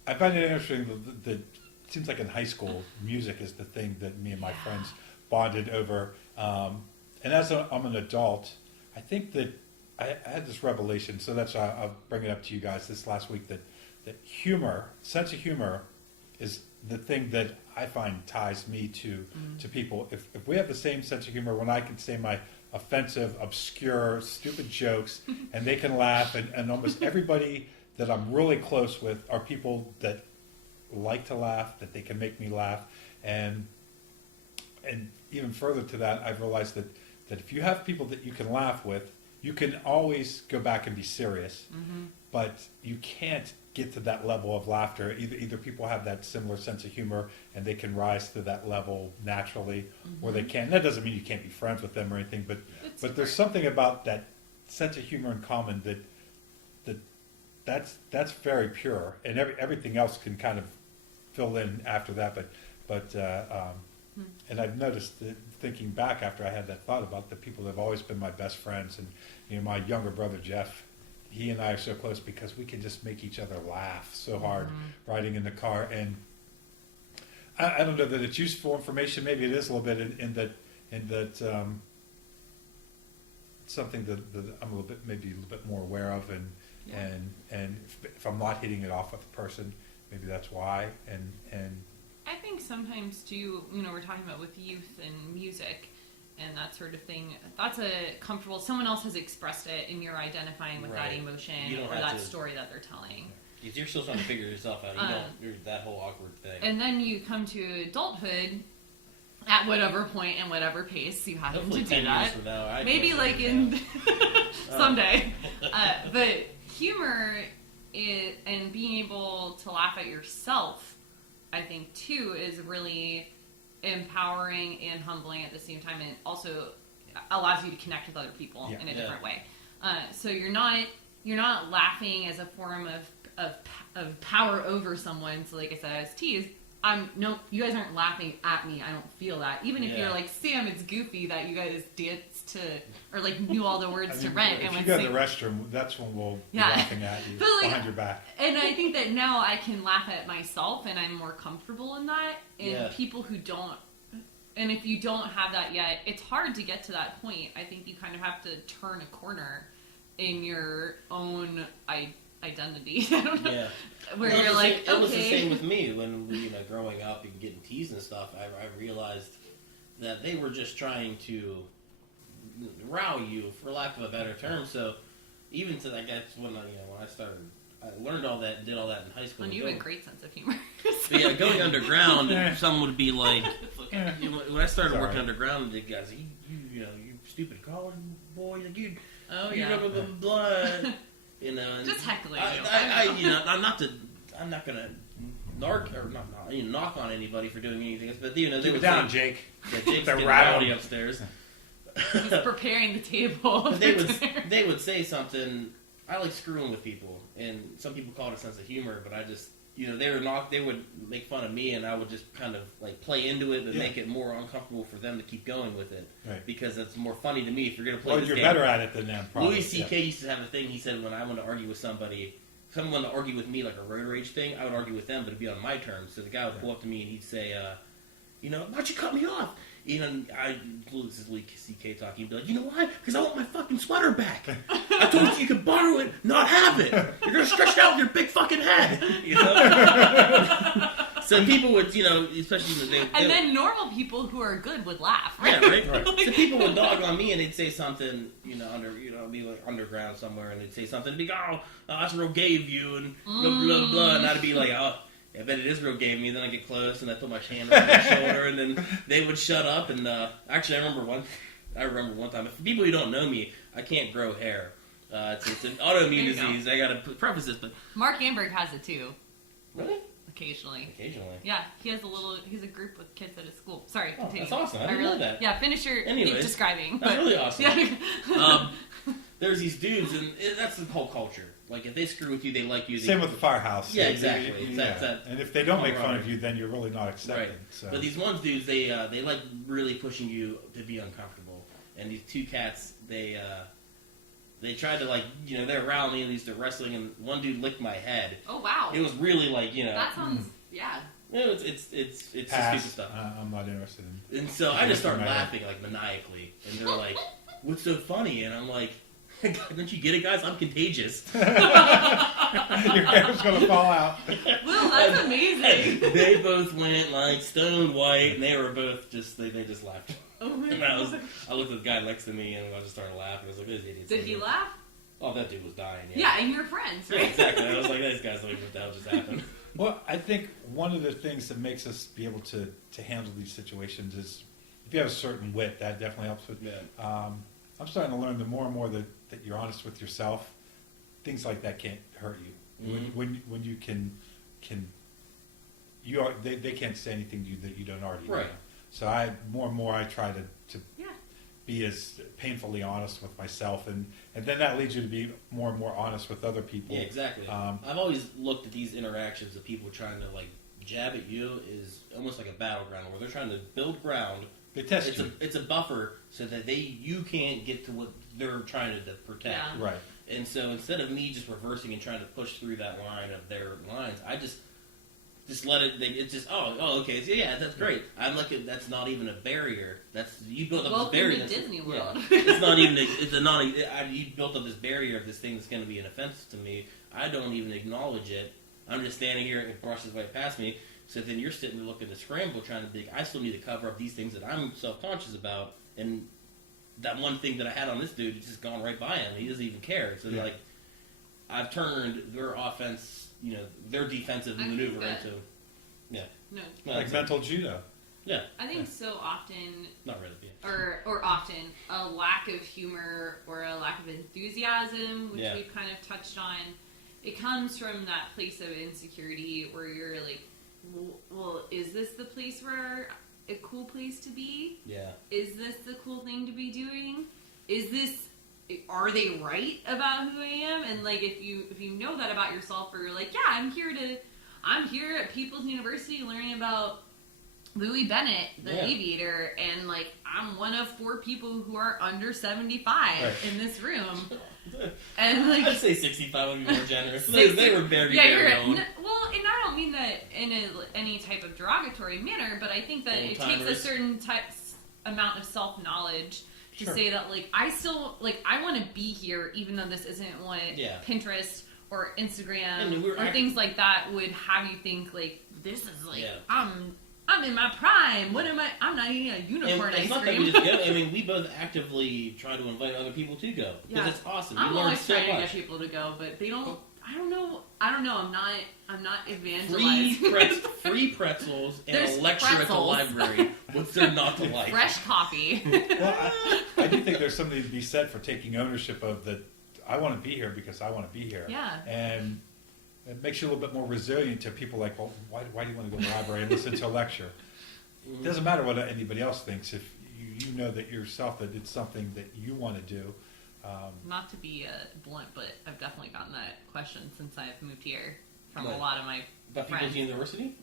I find it interesting that it seems like in high school, music is the thing that me and my friends bonded over. And as I'm an adult, I think that I had this revelation, so that's why I'll bring it up to you guys this last week, that sense of humor is the thing that I find ties me to people. If we have the same sense of humor, when I can say my offensive, obscure, stupid jokes, and they can laugh, and almost everybody that I'm really close with are people that like to laugh, that they can make me laugh, and even further to that, I've realized that if you have people that you can laugh with, you can always go back and be serious, but you can't get to that level of laughter. Either people have that similar sense of humor and they can rise to that level naturally, or they can't. That doesn't mean you can't be friends with them or anything, but there's something about that sense of humor in common that's very pure, and everything else can kind of fill in after that. And I've noticed that thinking back after I had that thought about the people that have always been my best friends, and my younger brother Jeff, he and I are so close because we can just make each other laugh so hard riding in the car. And I don't know that it's useful information. Maybe it is a little bit in that something that I'm a little bit more aware of, and if I'm not hitting it off with the person, maybe that's why. And I think sometimes too, we're talking about with youth and music and that sort of thing. That's someone else has expressed it, and you're identifying with that emotion or that story that they're telling. Because you're still trying to figure yourself out. You're that whole awkward thing. And then you come to adulthood at whatever point and whatever pace you happen Hopefully to 10 do that. years from now, Maybe like in someday. But humor and being able to laugh at yourself, I think too, is really empowering and humbling at the same time, and also allows you to connect with other people in a different way. So you're not laughing as a form of power over someone. So like I said, I was teased. You guys aren't laughing at me. I don't feel that. Even if you're like, Sam, it's goofy that you guys danced to, or like knew all the words to Rent. If you go to the restroom, that's when we'll be laughing at you behind your back. And I think that now I can laugh at myself, and I'm more comfortable in that. And people who don't, and if you don't have that yet, it's hard to get to that point. I think you kind of have to turn a corner in your own identity. I don't know. Where you're like, it was the same with me when growing up and getting teased and stuff. I realized that they were just trying to row you, for lack of a better term. So even to I guess when I started, I learned all that and did all that in high school. And you have a great sense of humor. But going underground, someone would be like, when I started working underground, the guys, you stupid college boy, like you blah blah. And just heckling you. I'm not gonna knock on anybody for doing anything, but they keep would it down, say, Jake. Yeah, Jake's getting rowdy upstairs. He's preparing the table. They would say something. I like screwing with people, and some people call it a sense of humor, but I just they would make fun of me, and I would just kind of like play into it, but make it more uncomfortable for them to keep going with it, because it's more funny to me if you're going to play. Well, this you're game. better at it than them. Probably. Louis C.K. used to have a thing. He said, when I want to argue with somebody, if someone wanted to argue with me like a road rage thing, I would argue with them, but it'd be on my terms. So the guy would pull up to me and he'd say, why'd you cut me off? This is Louis C.K. talking. He'd be like, you know why? Because I want my fucking sweater back. I told you could borrow it, not have it. You're going to stretch it out with your big fucking head. So people would, especially when and then normal people who are good would laugh. Right? Yeah, right. So people would dog on me, and they'd say something, be like underground somewhere, and they'd say something, and be like, oh, that's real gay of you, and blah, blah, blah, and I'd be like, oh, I bet it is real gay of me. Then I get close, and I put my hand on their shoulder, and then they would shut up, and actually, I remember one time, for people who don't know me, I can't grow hair. It's an autoimmune disease. I gotta preface this, but Mark Amberg has it too. Really? Occasionally. Occasionally. Yeah, he's a group with kids at his school. Sorry, Oh, continue. that's awesome. I didn't know that. Yeah, finish your Anyways, describing. That's really awesome. Yeah. There's these dudes, and that's the whole culture. Like, if they screw with you, they like you. Same with the firehouse. Yeah, exactly. And if they don't make fun of you, then you're really not accepted. Right. So. But these ones dudes, they like really pushing you to be uncomfortable. And these two cats, they tried to, like, they're around me and they're wrestling, and one dude licked my head. Oh wow. It was really like, That sounds yeah. It's just stupid stuff. I'm not interested in. And so I just started laughing like maniacally, and they're like, "What's so funny?" And I'm like, "Don't you get it, guys? I'm contagious." Your hair's gonna fall out. Will, that's amazing. They both went like stone white, and they were both just they just laughed. Oh my And God. I looked at the guy next to me, and I just started laughing. I was like, "Those idiots." Did he laugh? Oh, that dude was dying. Yeah, and you're friends, Yeah, right? exactly. I was like, "These guys don't even what the hell just happened." Well, I think one of the things that makes us be able to handle these situations is if you have a certain wit, that definitely helps with. Yeah. I'm starting to learn the more and more that you're honest with yourself, things like that can't hurt you. Mm-hmm. When you can they can't say anything to you that you don't already know. Right. So more and more I try to Yeah. be as painfully honest with myself, and then that leads you to be more and more honest with other people. Yeah, exactly. I've always looked at these interactions of people trying to like jab at you is almost like a battleground where they're trying to build ground. They test you. It's a buffer so that you can't get to what they're trying to protect. Yeah. Right. And so instead of me just reversing and trying to push through that line of their lines, I just let it. It's just okay. So yeah, that's great. I'm like that's not even a barrier. That's you built up Welcome this barrier. to Disney World. Yeah. It's not even. You built up this barrier of this thing that's going to be an offense to me. I don't even acknowledge it. I'm just standing here and it brushes right past me. So then you're sitting there looking to scramble, trying to think. I still need to cover up these things that I'm self-conscious about, and that one thing that I had on this dude, it's just gone right by him. He doesn't even care. So like, I've turned their offense, their defensive maneuver into, No. Like mental judo. Yeah. I think so often, Not really. Yeah. or often, a lack of humor or a lack of enthusiasm, which Yeah. we've kind of touched on, it comes from that place of insecurity where you're like, well, is this the place where a cool place to be? Yeah. Is this the cool thing to be doing? Are they right about who I am? And like, if you know that about yourself, or you're like, yeah, I'm here at People's University learning about Louis Bennett, the aviator, and like, I'm one of 4 people who are under 75 in this room. And like, I'd say 65 would be more generous. They were very, very old. Well, and I don't mean that in any type of derogatory manner, but I think that it takes a certain amount of self-knowledge to say that, like, I still, like, I want to be here even though this isn't what Pinterest or Instagram or things like that would have you think, like, this is like, I'm in my prime. What am I? I'm not eating a unicorn ice not cream. that we just go. I mean, we both actively try to invite other people to go because it's awesome. I'm you learn always so trying to much. get people to go, but they don't. I don't know. I'm not evangelizing. Free pretzels and There's a lecture at the pretzels. library. What's there not to like? Fresh coffee. Well, I do think there's something to be said for taking ownership of that. I want to be here because I want to be here. Yeah. And it makes you a little bit more resilient to people like, well, why do you want to go to the library and listen to a lecture? It doesn't matter what anybody else thinks. If you know that yourself that it's something that you want to do. Not to be blunt, but I've definitely gotten that question since I've moved here from What? a lot of my About friends. People's University?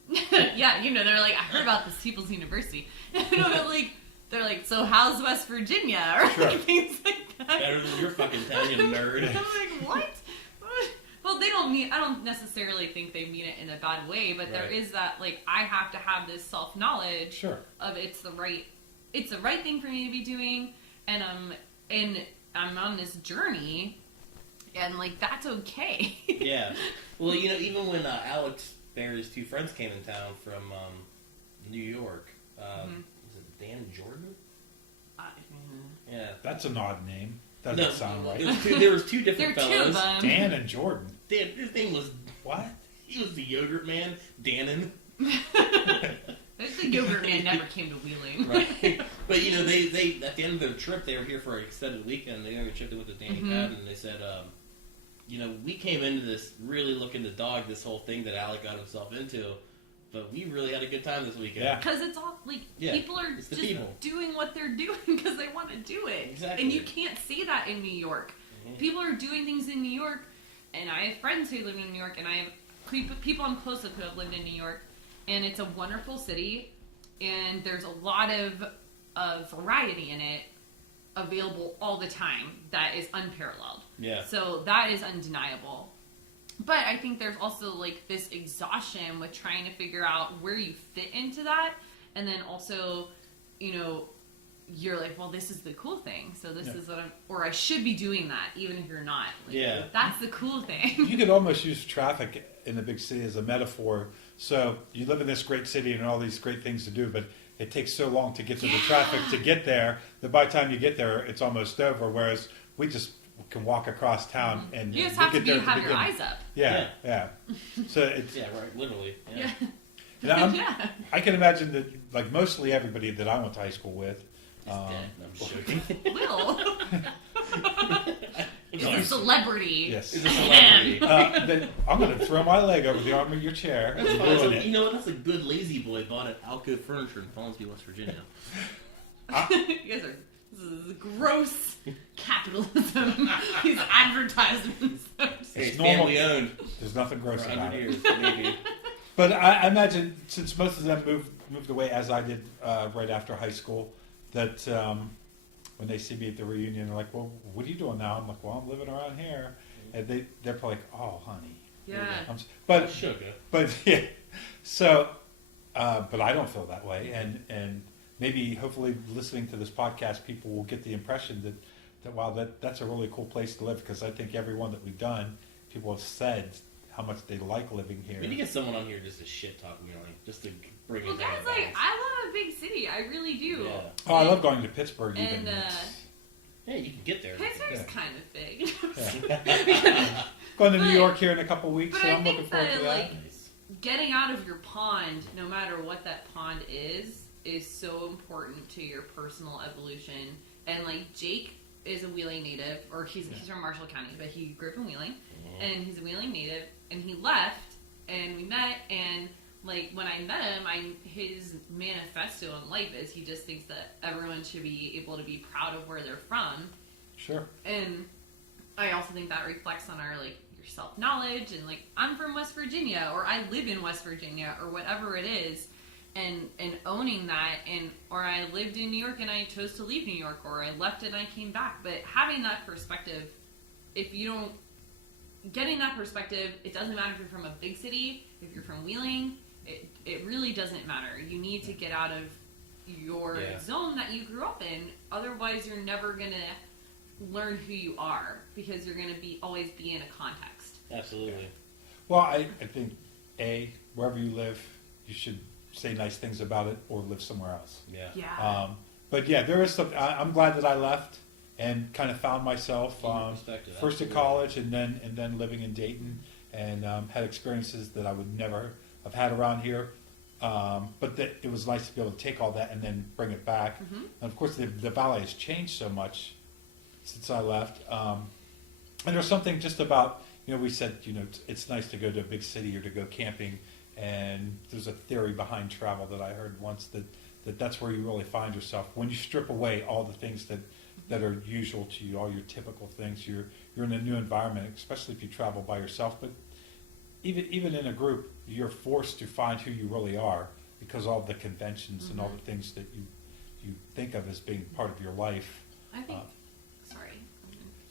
Yeah, they're like, I heard about this People's University. They're like, so how's West Virginia? Or like, things like that. Better than your fucking town, you nerd. I'm like, what? Well, I don't necessarily think they mean it in a bad way, but there is that, like, I have to have this self-knowledge of it's the right thing for me to be doing, and I'm on this journey, and, like, that's okay. Yeah. Well, even when Alex Bear's 2 friends came in town from New York, was it Dan and Jordan? Yeah. That's an odd name. Doesn't sound right. There was 2 different There are 2 fellows. of them. Dan and Jordan. Dan, his name was What? He was the yogurt man, Dannon. The yogurt man never came to Wheeling. Right. But, they at the end of their trip, they were here for an extended weekend. The other trip, they went to Danny Patton, and they said, we came into this really looking to dog this whole thing that Alec got himself into, but we really had a good time this weekend. Yeah. Because it's all like people are just doing what they're doing because they want to do it. Exactly. And you can't see that in New York. Mm-hmm. People are doing things in New York, and I have friends who live in New York, and I have people I'm close with who have lived in New York, and it's a wonderful city, and there's a lot of variety in it available all the time that is unparalleled. Yeah. So that is undeniable. But I think there's also like this exhaustion with trying to figure out where you fit into that, and then also, you're like, well, this is the cool thing, so this is what I should be doing that, even if you're not. Like, that's the cool thing. You could almost use traffic in the big city as a metaphor. So you live in this great city and all these great things to do, but it takes so long to get to the traffic to get there that by the time you get there, it's almost over. Whereas we just can walk across town and you just have to get have your eyes up. Yeah. So it's right, literally. Yeah. And I can imagine that, like mostly everybody that I went to high school with. Dead. I'm joking. Will. He's a celebrity. Yes. He's a celebrity. Then I'm going to throw my leg over the arm of your chair. That's fine. So, that's a good lazy boy bought at Alco Furniture in Fallsview, West Virginia. You guys this is gross capitalism. These advertisements. It's family owned. There's nothing gross for about 100 it. years, maybe. But I imagine, since most of them moved away, as I did right after high school, that when they see me at the reunion, they're like, well, what are you doing now? I'm like, well, I'm living around here. And they're probably like, oh, honey. Yeah. But sugar. But, yeah. So, but I don't feel that way. And maybe, hopefully, listening to this podcast, people will get the impression that wow, that's a really cool place to live, because I think every one that we've done, people have said how much they like living here. We need to get someone on here just to shit talk Wheeling, just to bring it down. Well, guys, like, I love a big city. I really do. Yeah. Oh, I love going to Pittsburgh even. And, Yeah, you can get there. Pittsburgh's kind of big. Going to New York here in a couple weeks, But so I I'm looking think forward that, to that. like, getting out of your pond, no matter what that pond is so important to your personal evolution. And, like, Jake is a Wheeling native, or he's from Marshall County, but he grew up in Wheeling, and he's a Wheeling native, and he left, and we met, and, like, when I met him, his manifesto in life is he just thinks that everyone should be able to be proud of where they're from. Sure. And I also think that reflects on our, like, your self-knowledge, and, like, I'm from West Virginia, or I live in West Virginia, or whatever it is, and owning that, or I lived in New York and I chose to leave New York, or I left and I came back. But having that perspective, getting that perspective, it doesn't matter if you're from a big city, if you're from Wheeling, it really doesn't matter. You need to get out of your zone that you grew up in. Otherwise, you're never going to learn who you are, because you're going to always be in a context. Absolutely. Well, I think, wherever you live, you should say nice things about it or live somewhere else. Yeah. But yeah, there is some. I'm glad that I left and kind of found myself first in college and then living in Dayton, and had experiences that I would never have had around here. But it was nice to be able to take all that and then bring it back. Mm-hmm. And of course, the valley has changed so much since I left. And there's something just about, we said, it's nice to go to a big city or to go camping. And there's a theory behind travel that I heard once that's where you really find yourself. When you strip away all the things that are usual to you, all your typical things, you're in a new environment, especially if you travel by yourself. But even in a group, you're forced to find who you really are, because all the conventions and all the things that you think of as being part of your life. I think. Sorry.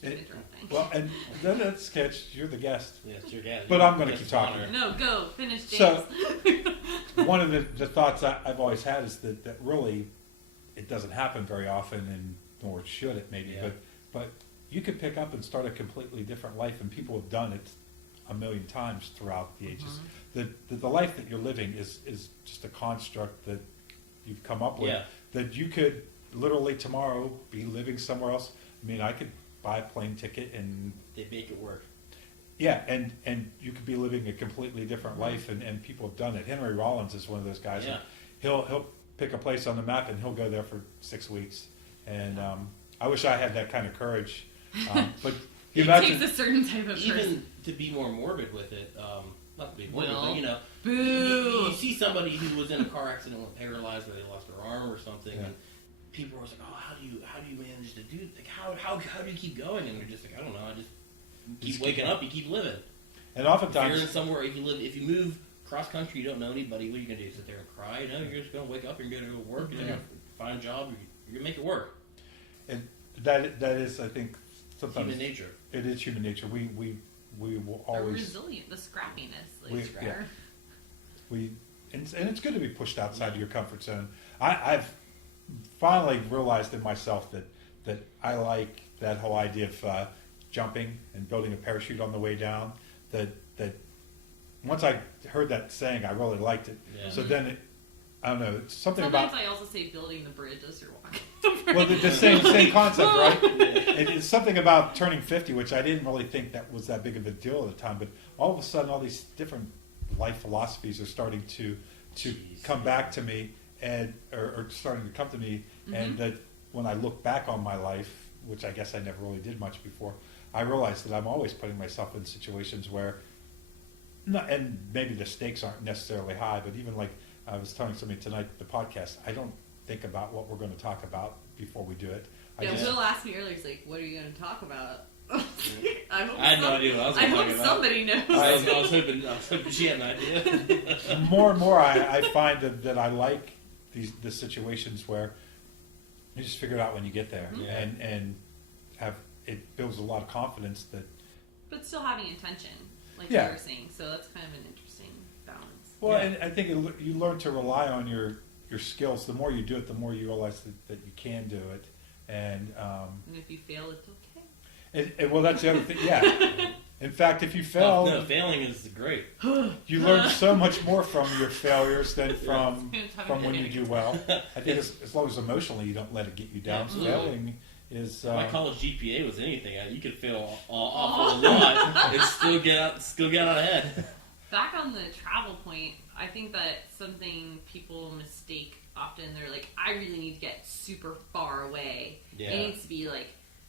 Interrupting. Well, and then that's catch. You're the guest. Yeah, it's your guest. But I'm going to keep talking. No, go finish, James. So, one of the thoughts I've always had is that really it doesn't happen very often, and nor should it maybe. Yeah. But you could pick up and start a completely different life, and people have done it a million times throughout the ages. The life that you're living is just a construct that you've come up with. Yeah. That you could literally tomorrow be living somewhere else. I mean, I could buy a plane ticket and they make it work. Yeah, and you could be living a completely different life, and people have done it. Henry Rollins is one of those guys. Yeah. He'll pick a place on the map and he'll go there for 6 weeks. And I wish I had that kind of courage. But You It imagine, takes a certain type of person. Even to be more morbid with it, not to be morbid, Will. but you know, Boo. you see somebody who was in a car accident and paralyzed, or they lost their arm or something, Yeah. and people are always like, "Oh, how do you manage to do? Like, how do you keep going?" And they're just like, "I don't know. I just keep waking up. You keep living." and If you're oftentimes, in somewhere, if you move cross country, you don't know anybody. What are you gonna do? Sit there and cry? No, you're just gonna wake up. You're gonna go to work. You're gonna find a job. You're gonna make it work. and that is, I think, sometimes Human nature. it is human nature. We will The always resilient, the scrappiness. Like, and it's good to be pushed outside of your comfort zone. I've finally realized in myself that I like that whole idea of jumping and building a parachute on the way down. That once I heard that saying, I really liked it. Yeah. So then I don't know, it's something Sometimes about I also say building the bridge as you're walking. well the same concept, right? It's something about turning 50, which I didn't really think that was that big of a deal at the time, but all of a sudden all these different life philosophies are starting to come back to me and or starting to come to me, and that when I look back on my life, which I guess I never really did much before, I realized that I'm always putting myself in situations where and maybe the stakes aren't necessarily high, but even like I was telling somebody tonight, the podcast, I don't think about what we're going to talk about before we do it. Yeah, just, Will asked me earlier, he's like, what are you going to talk about? I had no idea what I was I going to hope talk about. somebody knows. I was hoping she had an idea. more and more I find that I like the situations where you just figure it out when you get there, Yeah. and have it builds a lot of confidence that But still having intention, like Yeah. you were saying. So that's kind of an interesting balance. well, Yeah. and I think you learn to rely on your skills. The more you do it, the more you realize that you can do it, and And if you fail, it's okay. well, that's the other thing. Yeah. In fact, if you fail, No, failing is great. you learn so much more from your failures than from From when you do well. I think as long as emotionally you don't let it get you down. Absolutely. Failing is My college GPA was anything. You could fail awful a lot and still get out ahead. Back on the travel point, I think that something people mistake often. They're like, I really need to get super far away. Yeah. It needs to be like,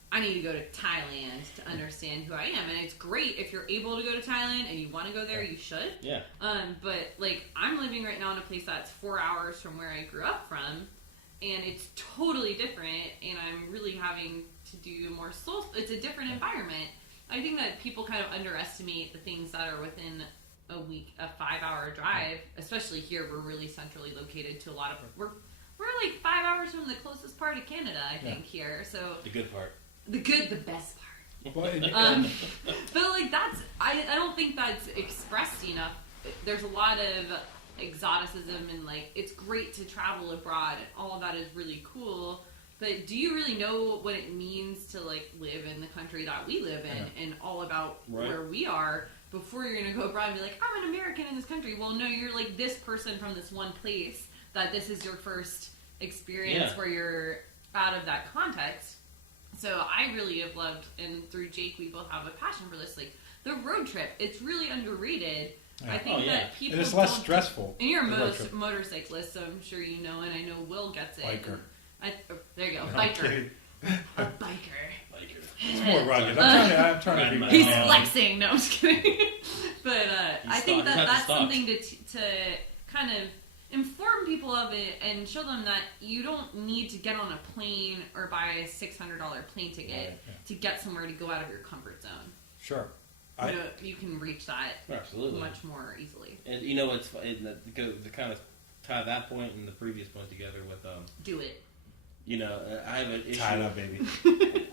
I need to go to Thailand to understand who I am. And it's great if you're able to go to Thailand and you want to go there, you should. Yeah. But like, I'm living right now in a place that's 4 hours from where I grew up from, and it's totally different. And I'm really having to do more soul. It's a different environment. I think that people kind of underestimate the things that are within a 5-hour drive. Especially here, we're really centrally located to a lot of. We're like 5 hours from the closest part of Canada, I think here. So The good part. the best part. well, But like I don't think that's expressed enough. There's a lot of exoticism and like it's great to travel abroad and all of that is really cool. But do you really know what it means to like live in the country that we live in and all about where we are before you're gonna go abroad and be like, I'm an American in this country? Well, no, you're like this person from this one place that this is your first experience where you're out of that context. So I really have loved, and through Jake, we both have a passion for this. Like the road trip, it's really underrated. Yeah. I think that people and it's less don't- stressful. And you're a the road trip. motorcyclist, so I'm sure you know, and I know Will gets it. Biker. There you go, I'm biker. kidding. A biker. It's more rugged. I'm trying to be He's manly. flexing. No, I'm just kidding. But I think stopped. that He had to that's stop. something to kind of inform people of it and show them that you don't need to get on a plane or buy a $600 plane ticket to get somewhere to go out of your comfort zone. Sure. You can reach that Absolutely. much more easily. And you know, it's to kind of tie that point and the previous point together with Do it. you know, I have an issue. Tied up, baby.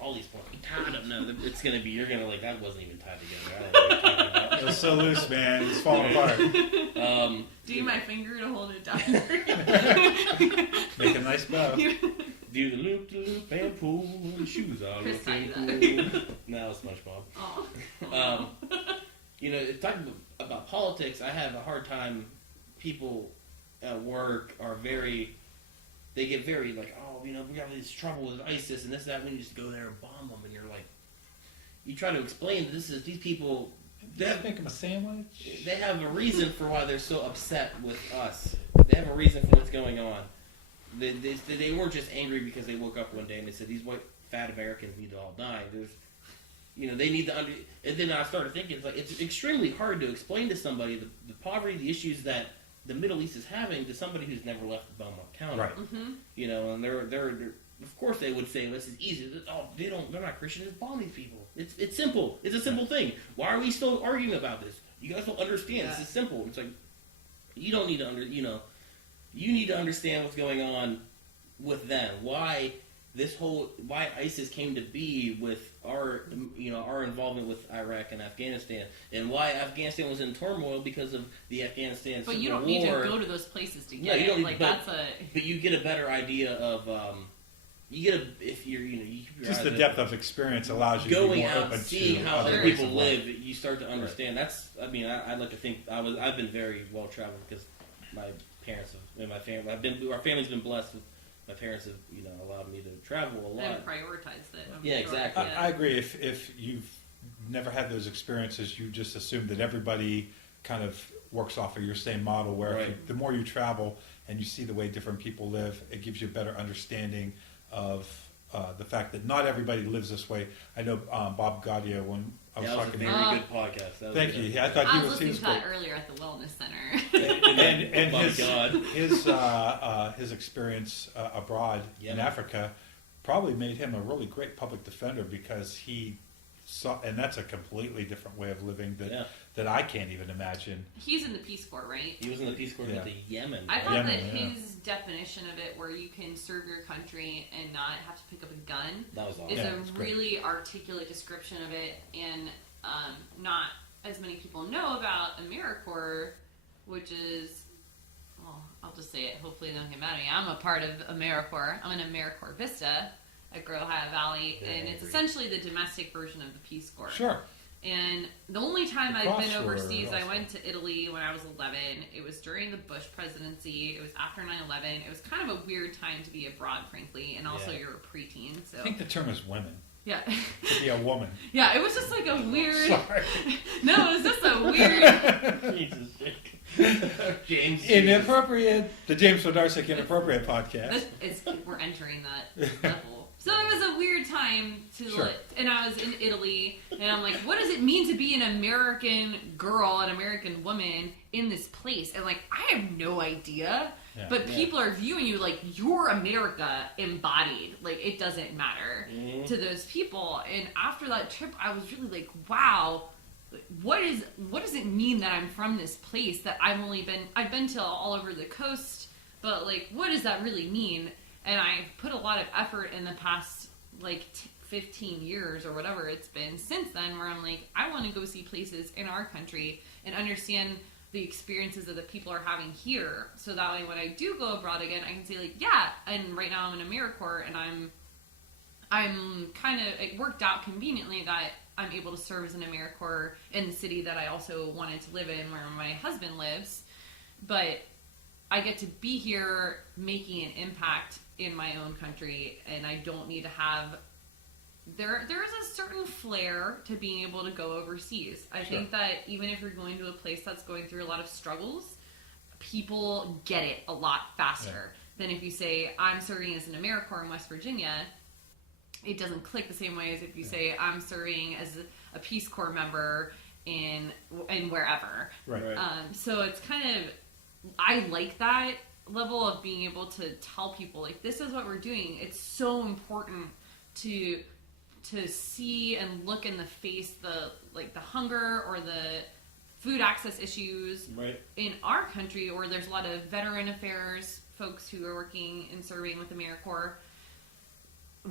All these points tied up. No, it's gonna be. You're gonna like that wasn't even tied together. I don't know what you're talking about. It was so loose, man. It's falling apart. Do my finger to hold it down. Make a nice bow. Do the loop and pull the shoes off. Chris Looking sang cool. Now it's SpongeBob. Oh. You know, talking about politics, I have a hard time. People at work are they get very like, oh, you know, we got this trouble with ISIS and this, that. We need to just go there and bomb them. And you're like, you try to explain these people. Did I make him a sandwich? They have a reason for why they're so upset with us. They have a reason for what's going on. They weren't just angry because they woke up one day and they said, these white fat Americans need to all die. they need to and then I started thinking, it's extremely hard to explain to somebody the poverty, the issues that the Middle East is having to somebody who's never left the Belmont County. Right. And they're of course they would say this is easy. Oh, they're not Christian. Just bomb these people. It's simple. It's a simple thing. Why are we still arguing about this? You guys don't understand. This is simple. It's like you don't need to you need to understand what's going on with them. Why ISIS came to be with our involvement with Iraq and Afghanistan, and why Afghanistan was in turmoil because of the Afghanistan But Civil you don't War. need to go to those places to get you don't it. need, but you get a better idea of if you're just the depth of experience allows you to be going more out, open seeing to how other other ways people of live. life. You start to understand. That's I'd like to think I've been very well traveled because my parents and my family. Our family's been blessed with. My parents have, allowed me to travel a lot. And prioritized it. Yeah, exactly. I agree. If you've never had those experiences, you just assume that everybody kind of works off of your same model. Where Right. the more you travel and you see the way different people live, it gives you a better understanding of the fact that not everybody lives this way. I know Bob Gaudio, when I was That was a talking to very him. good podcast. That was Thank good. you. Yeah, I thought I he was was listening to great. that earlier at the Wellness Center. And Oh my his experience abroad in Yemen. Africa probably made him a really great public defender because he saw, and that's a completely different way of living that I can't even imagine. He's in the Peace Corps, right? He was in the Peace Corps with the Yemen. I right? thought Yemen, that yeah. his definition of it, where you can serve your country and not have to pick up a gun, That was awesome. is Yeah, a it's great. really articulate description of it. And not as many people know about AmeriCorps, which is, well, I'll just say it. Hopefully they don't get mad at me. I'm a part of AmeriCorps. I'm an AmeriCorps Vista at Ohio Valley, and it's essentially the domestic version of the Peace Corps. Sure. And the only time The I've been cross were overseas, I awesome. went to Italy when I was 11. It was during the Bush presidency. It was after 9/11. It was kind of a weird time to be abroad, frankly, and also Yeah. you're a preteen. So I think the term is women. yeah, To be a woman. yeah. It was just like a weird. Sorry. No, it was just a weird. Jesus. James. Inappropriate. The James Wodarcyk Inappropriate podcast. We're entering that level. So it was a weird time to, Sure. and I was in Italy, and I'm like, what does it mean to be an American girl, an American woman in this place? And like, I have no idea, Yeah. but people are viewing you like you're America embodied. Like it doesn't matter to those people. And after that trip, I was really like, wow. What does it mean that I'm from this place that I've been to all over the coast, but like, what does that really mean? And I've put a lot of effort in the past, 15 years or whatever it's been since then, where I'm like, I want to go see places in our country and understand the experiences that the people are having here. So that way when I do go abroad again, I can say like, yeah, and right now I'm in AmeriCorps, and I'm kind of, it worked out conveniently that I'm able to serve as an AmeriCorps in the city that I also wanted to live in, where my husband lives. But I get to be here making an impact in my own country, and I don't need to have. There is a certain flair to being able to go overseas. I think that even if you're going to a place that's going through a lot of struggles, people get it a lot faster than if you say, I'm serving as an AmeriCorps in West Virginia. It doesn't click the same way as if you say, I'm serving as a Peace Corps member in wherever. Right. So it's kind of, I like that level of being able to tell people, like, this is what we're doing. It's so important to see and look in the face the hunger or the food access issues in our country, or there's a lot of veteran affairs folks who are working and serving with AmeriCorps.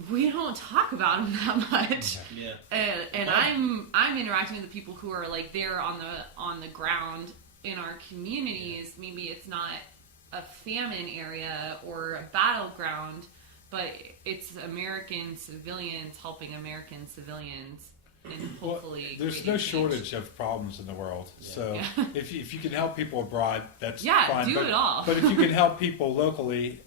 We don't talk about them that much. Yeah. And I'm interacting with the people who are like there on the ground in our communities. Maybe it's not a famine area or a battleground, but it's American civilians helping American civilians, and hopefully there's creating no change. shortage of problems in the world. So if you can help people abroad, that's Yeah, fine. do but, it all. But if you can help people locally,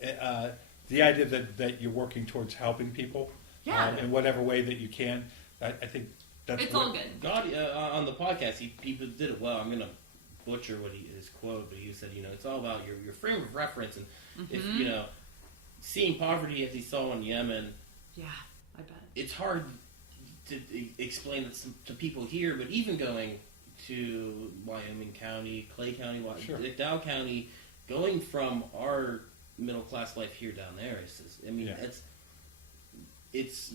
the idea that you're working towards helping people in whatever way that you can, I think that's It's all good. God, on the podcast, he did it well. I'm going to butcher his quote, but he said, it's all about your frame of reference, and if seeing poverty as he saw in Yemen, Yeah, I bet. it's hard explain this to people here, but even going to Wyoming County, Clay County, Sure. Dow County, going from our middle class life here down there is just, I mean, it's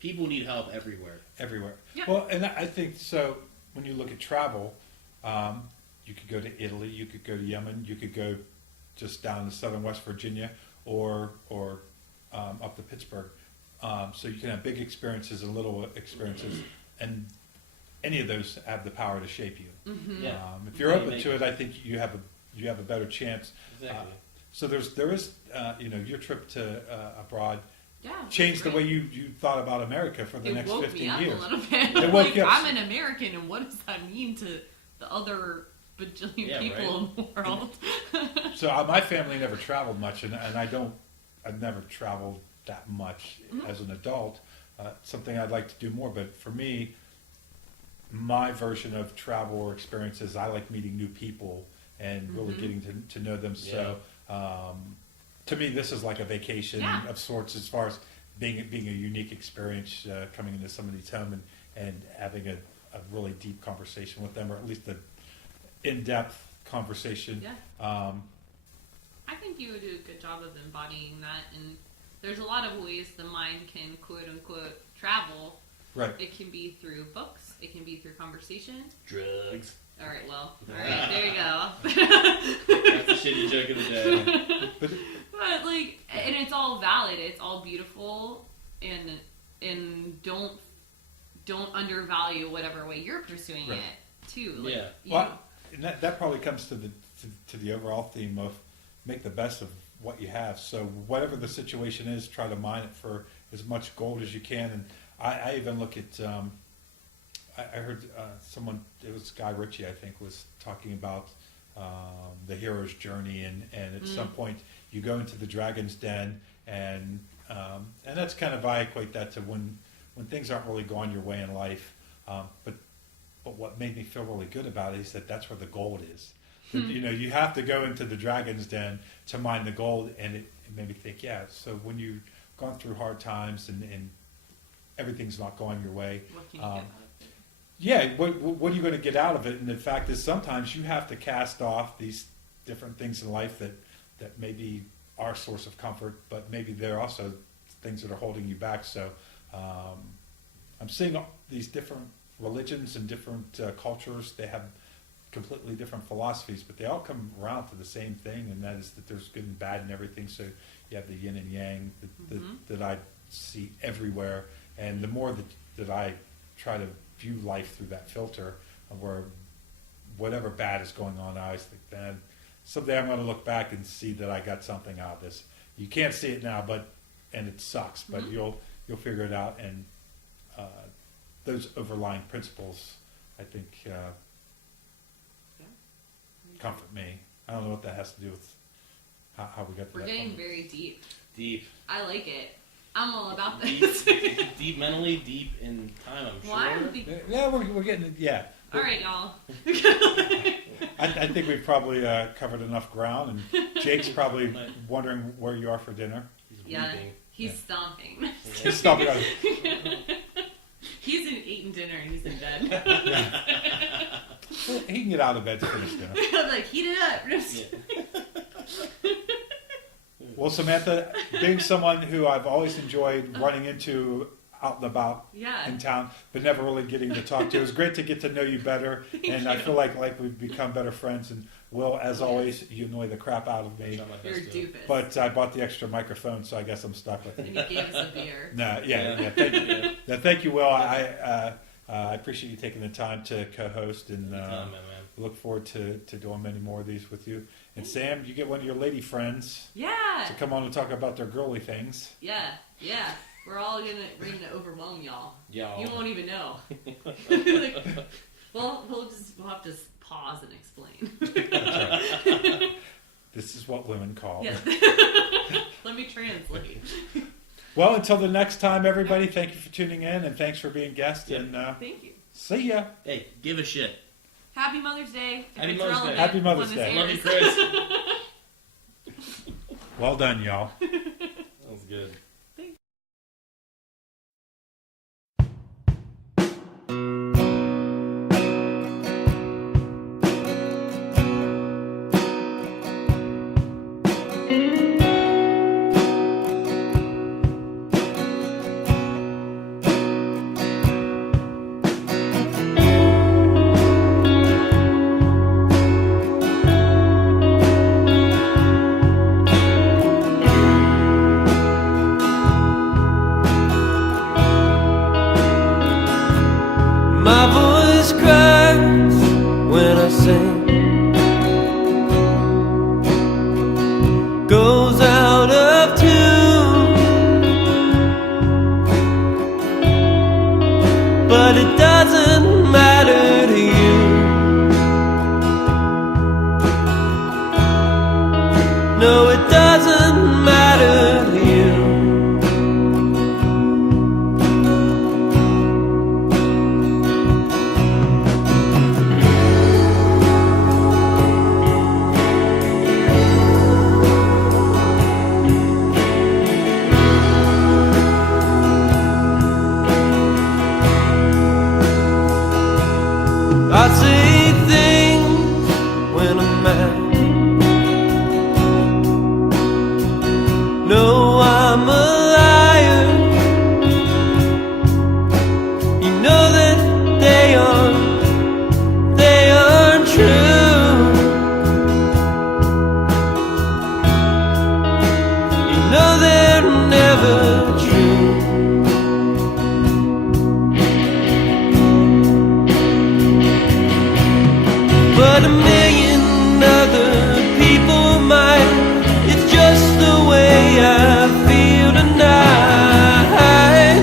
people need help everywhere. Everywhere. Yeah. Well, and I think so. When you look at travel, you could go to Italy, you could go to Yemen, you could go just down to southern West Virginia, or up to Pittsburgh. So you can have big experiences and little experiences, and any of those have the power to shape you. Mm-hmm. Yeah. If you're open to it, I think you have a better chance. Exactly. So there is your trip to abroad Yeah, changed the great. way you thought about America for the It next woke 15 me up years. a little bit. It woke you up. I'm an American, and what does that mean to the other bajillion people in the world? So my family never traveled much, and I've never traveled that much as an adult. Something I'd like to do more, but for me, my version of travel or experiences, I like meeting new people and really getting to know them. So to me, this is like a vacation of sorts, as far as being a unique experience, coming into somebody's home and having a really deep conversation with them, or at least an in-depth conversation. Yeah. I think you would do a good job of embodying that, and there's a lot of ways the mind can quote unquote travel. Right. It can be through books, it can be through conversation. Drugs. Alright, well, alright, there you go. That's the shitty joke of the day. But and it's all valid, it's all beautiful, and don't undervalue whatever way you're pursuing Right. it too. Well, and that probably comes to the overall theme of make the best of what you have. So whatever the situation is, try to mine it for as much gold as you can. And I even look at I heard someone, it was Guy Ritchie, I think, was talking about the hero's journey, and at some point you go into the dragon's den, and that's kind of, I equate that to when things aren't really going your way in life. But what made me feel really good about it is that that's where the gold is. You have to go into the dragon's den to mine the gold, and it made me think, so when you've gone through hard times and everything's not going your way, What can you get out of it? what are you going to get out of it? And the fact is, sometimes you have to cast off these different things in life that maybe are a source of comfort, but maybe they're also things that are holding you back. So I'm seeing these different religions and different cultures. They have completely different philosophies, but they all come around to the same thing, and that is that there's good and bad in everything. So you have the yin and yang that I see everywhere, and the more that I try to view life through that filter, where whatever bad is going on, I always think, man, someday I'm going to look back and see that I got something out of this. You can't see it now, and it sucks, but you'll figure it out. And those overlying principles, I think, comfort me. I don't know what that has to do with how we got to We're that getting point. very deep. Deep. I like it. I'm all about Deep, this. deep mentally, deep in time, I'm sure. Well, I don't think. Yeah, we're getting it. Yeah. All right, y'all. I think we've probably covered enough ground, and Jake's probably wondering where you are for dinner. He's Yeah, weeping. he's stomping. He's stopping on. He's eating dinner and he's in bed. He can get out of bed to finish dinner. I'm like, heat it up. Yeah. Well, Samantha, being someone who I've always enjoyed running into out and about Yeah. in town, but never really getting to talk to, it was great to get to know you better, and I feel like we've become better friends. And Will, as always, you annoy the crap out of me. Try my You're best to- doofus. But I bought the extra microphone, so I guess I'm stuck with And it. you gave us a beer. No, yeah. Thank you. No, thank you, Will. I appreciate you taking the time to co-host, and Anytime, man. look forward to doing many more of these with you. And Sam, you get one of your lady friends Yeah. to come on and talk about their girly things. Yeah. We're gonna overwhelm y'all. Y'all. You won't even know. We'll have to pause and explain. That's right. This is what women call. Yeah. Let me translate. Well, until the next time, everybody, thank you for tuning in, and thanks for being guests. Yeah. And Thank you. see ya. Hey, give a shit. Happy Mother's Day. if Happy it's Mother's Day. relevant Happy Mother's when this Day. Love you, airs. Chris. Well done, y'all. That was good. No, it doesn't matter to you. I say things when I'm mad. No, I'm a liar. You know that they aren't true. You know they're never true. But a million other people might. It's just the way I feel tonight.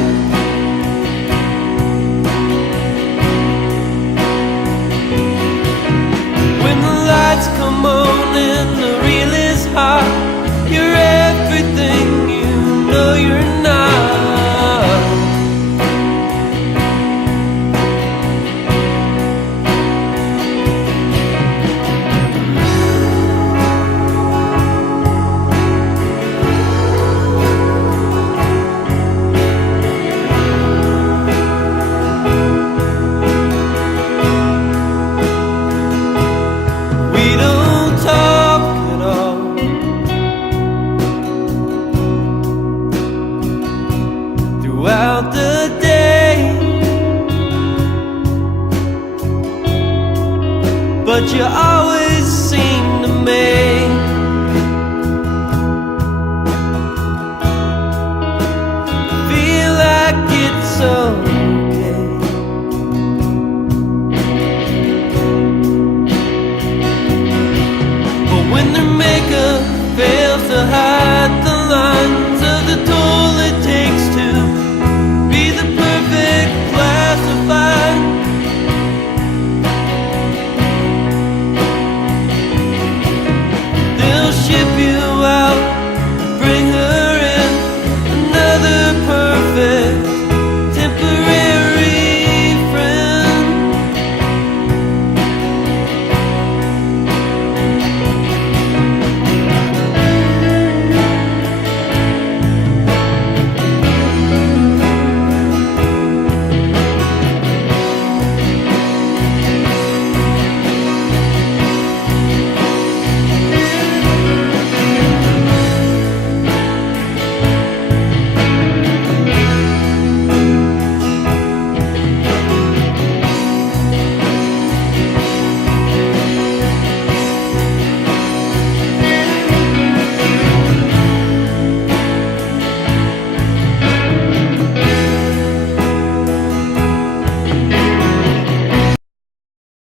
When the lights come on and the reel is hot, you're everything you know you're not. We don't talk at all. Throughout the day, but you always seem to make feel like it's okay. But when their makeup fails to hide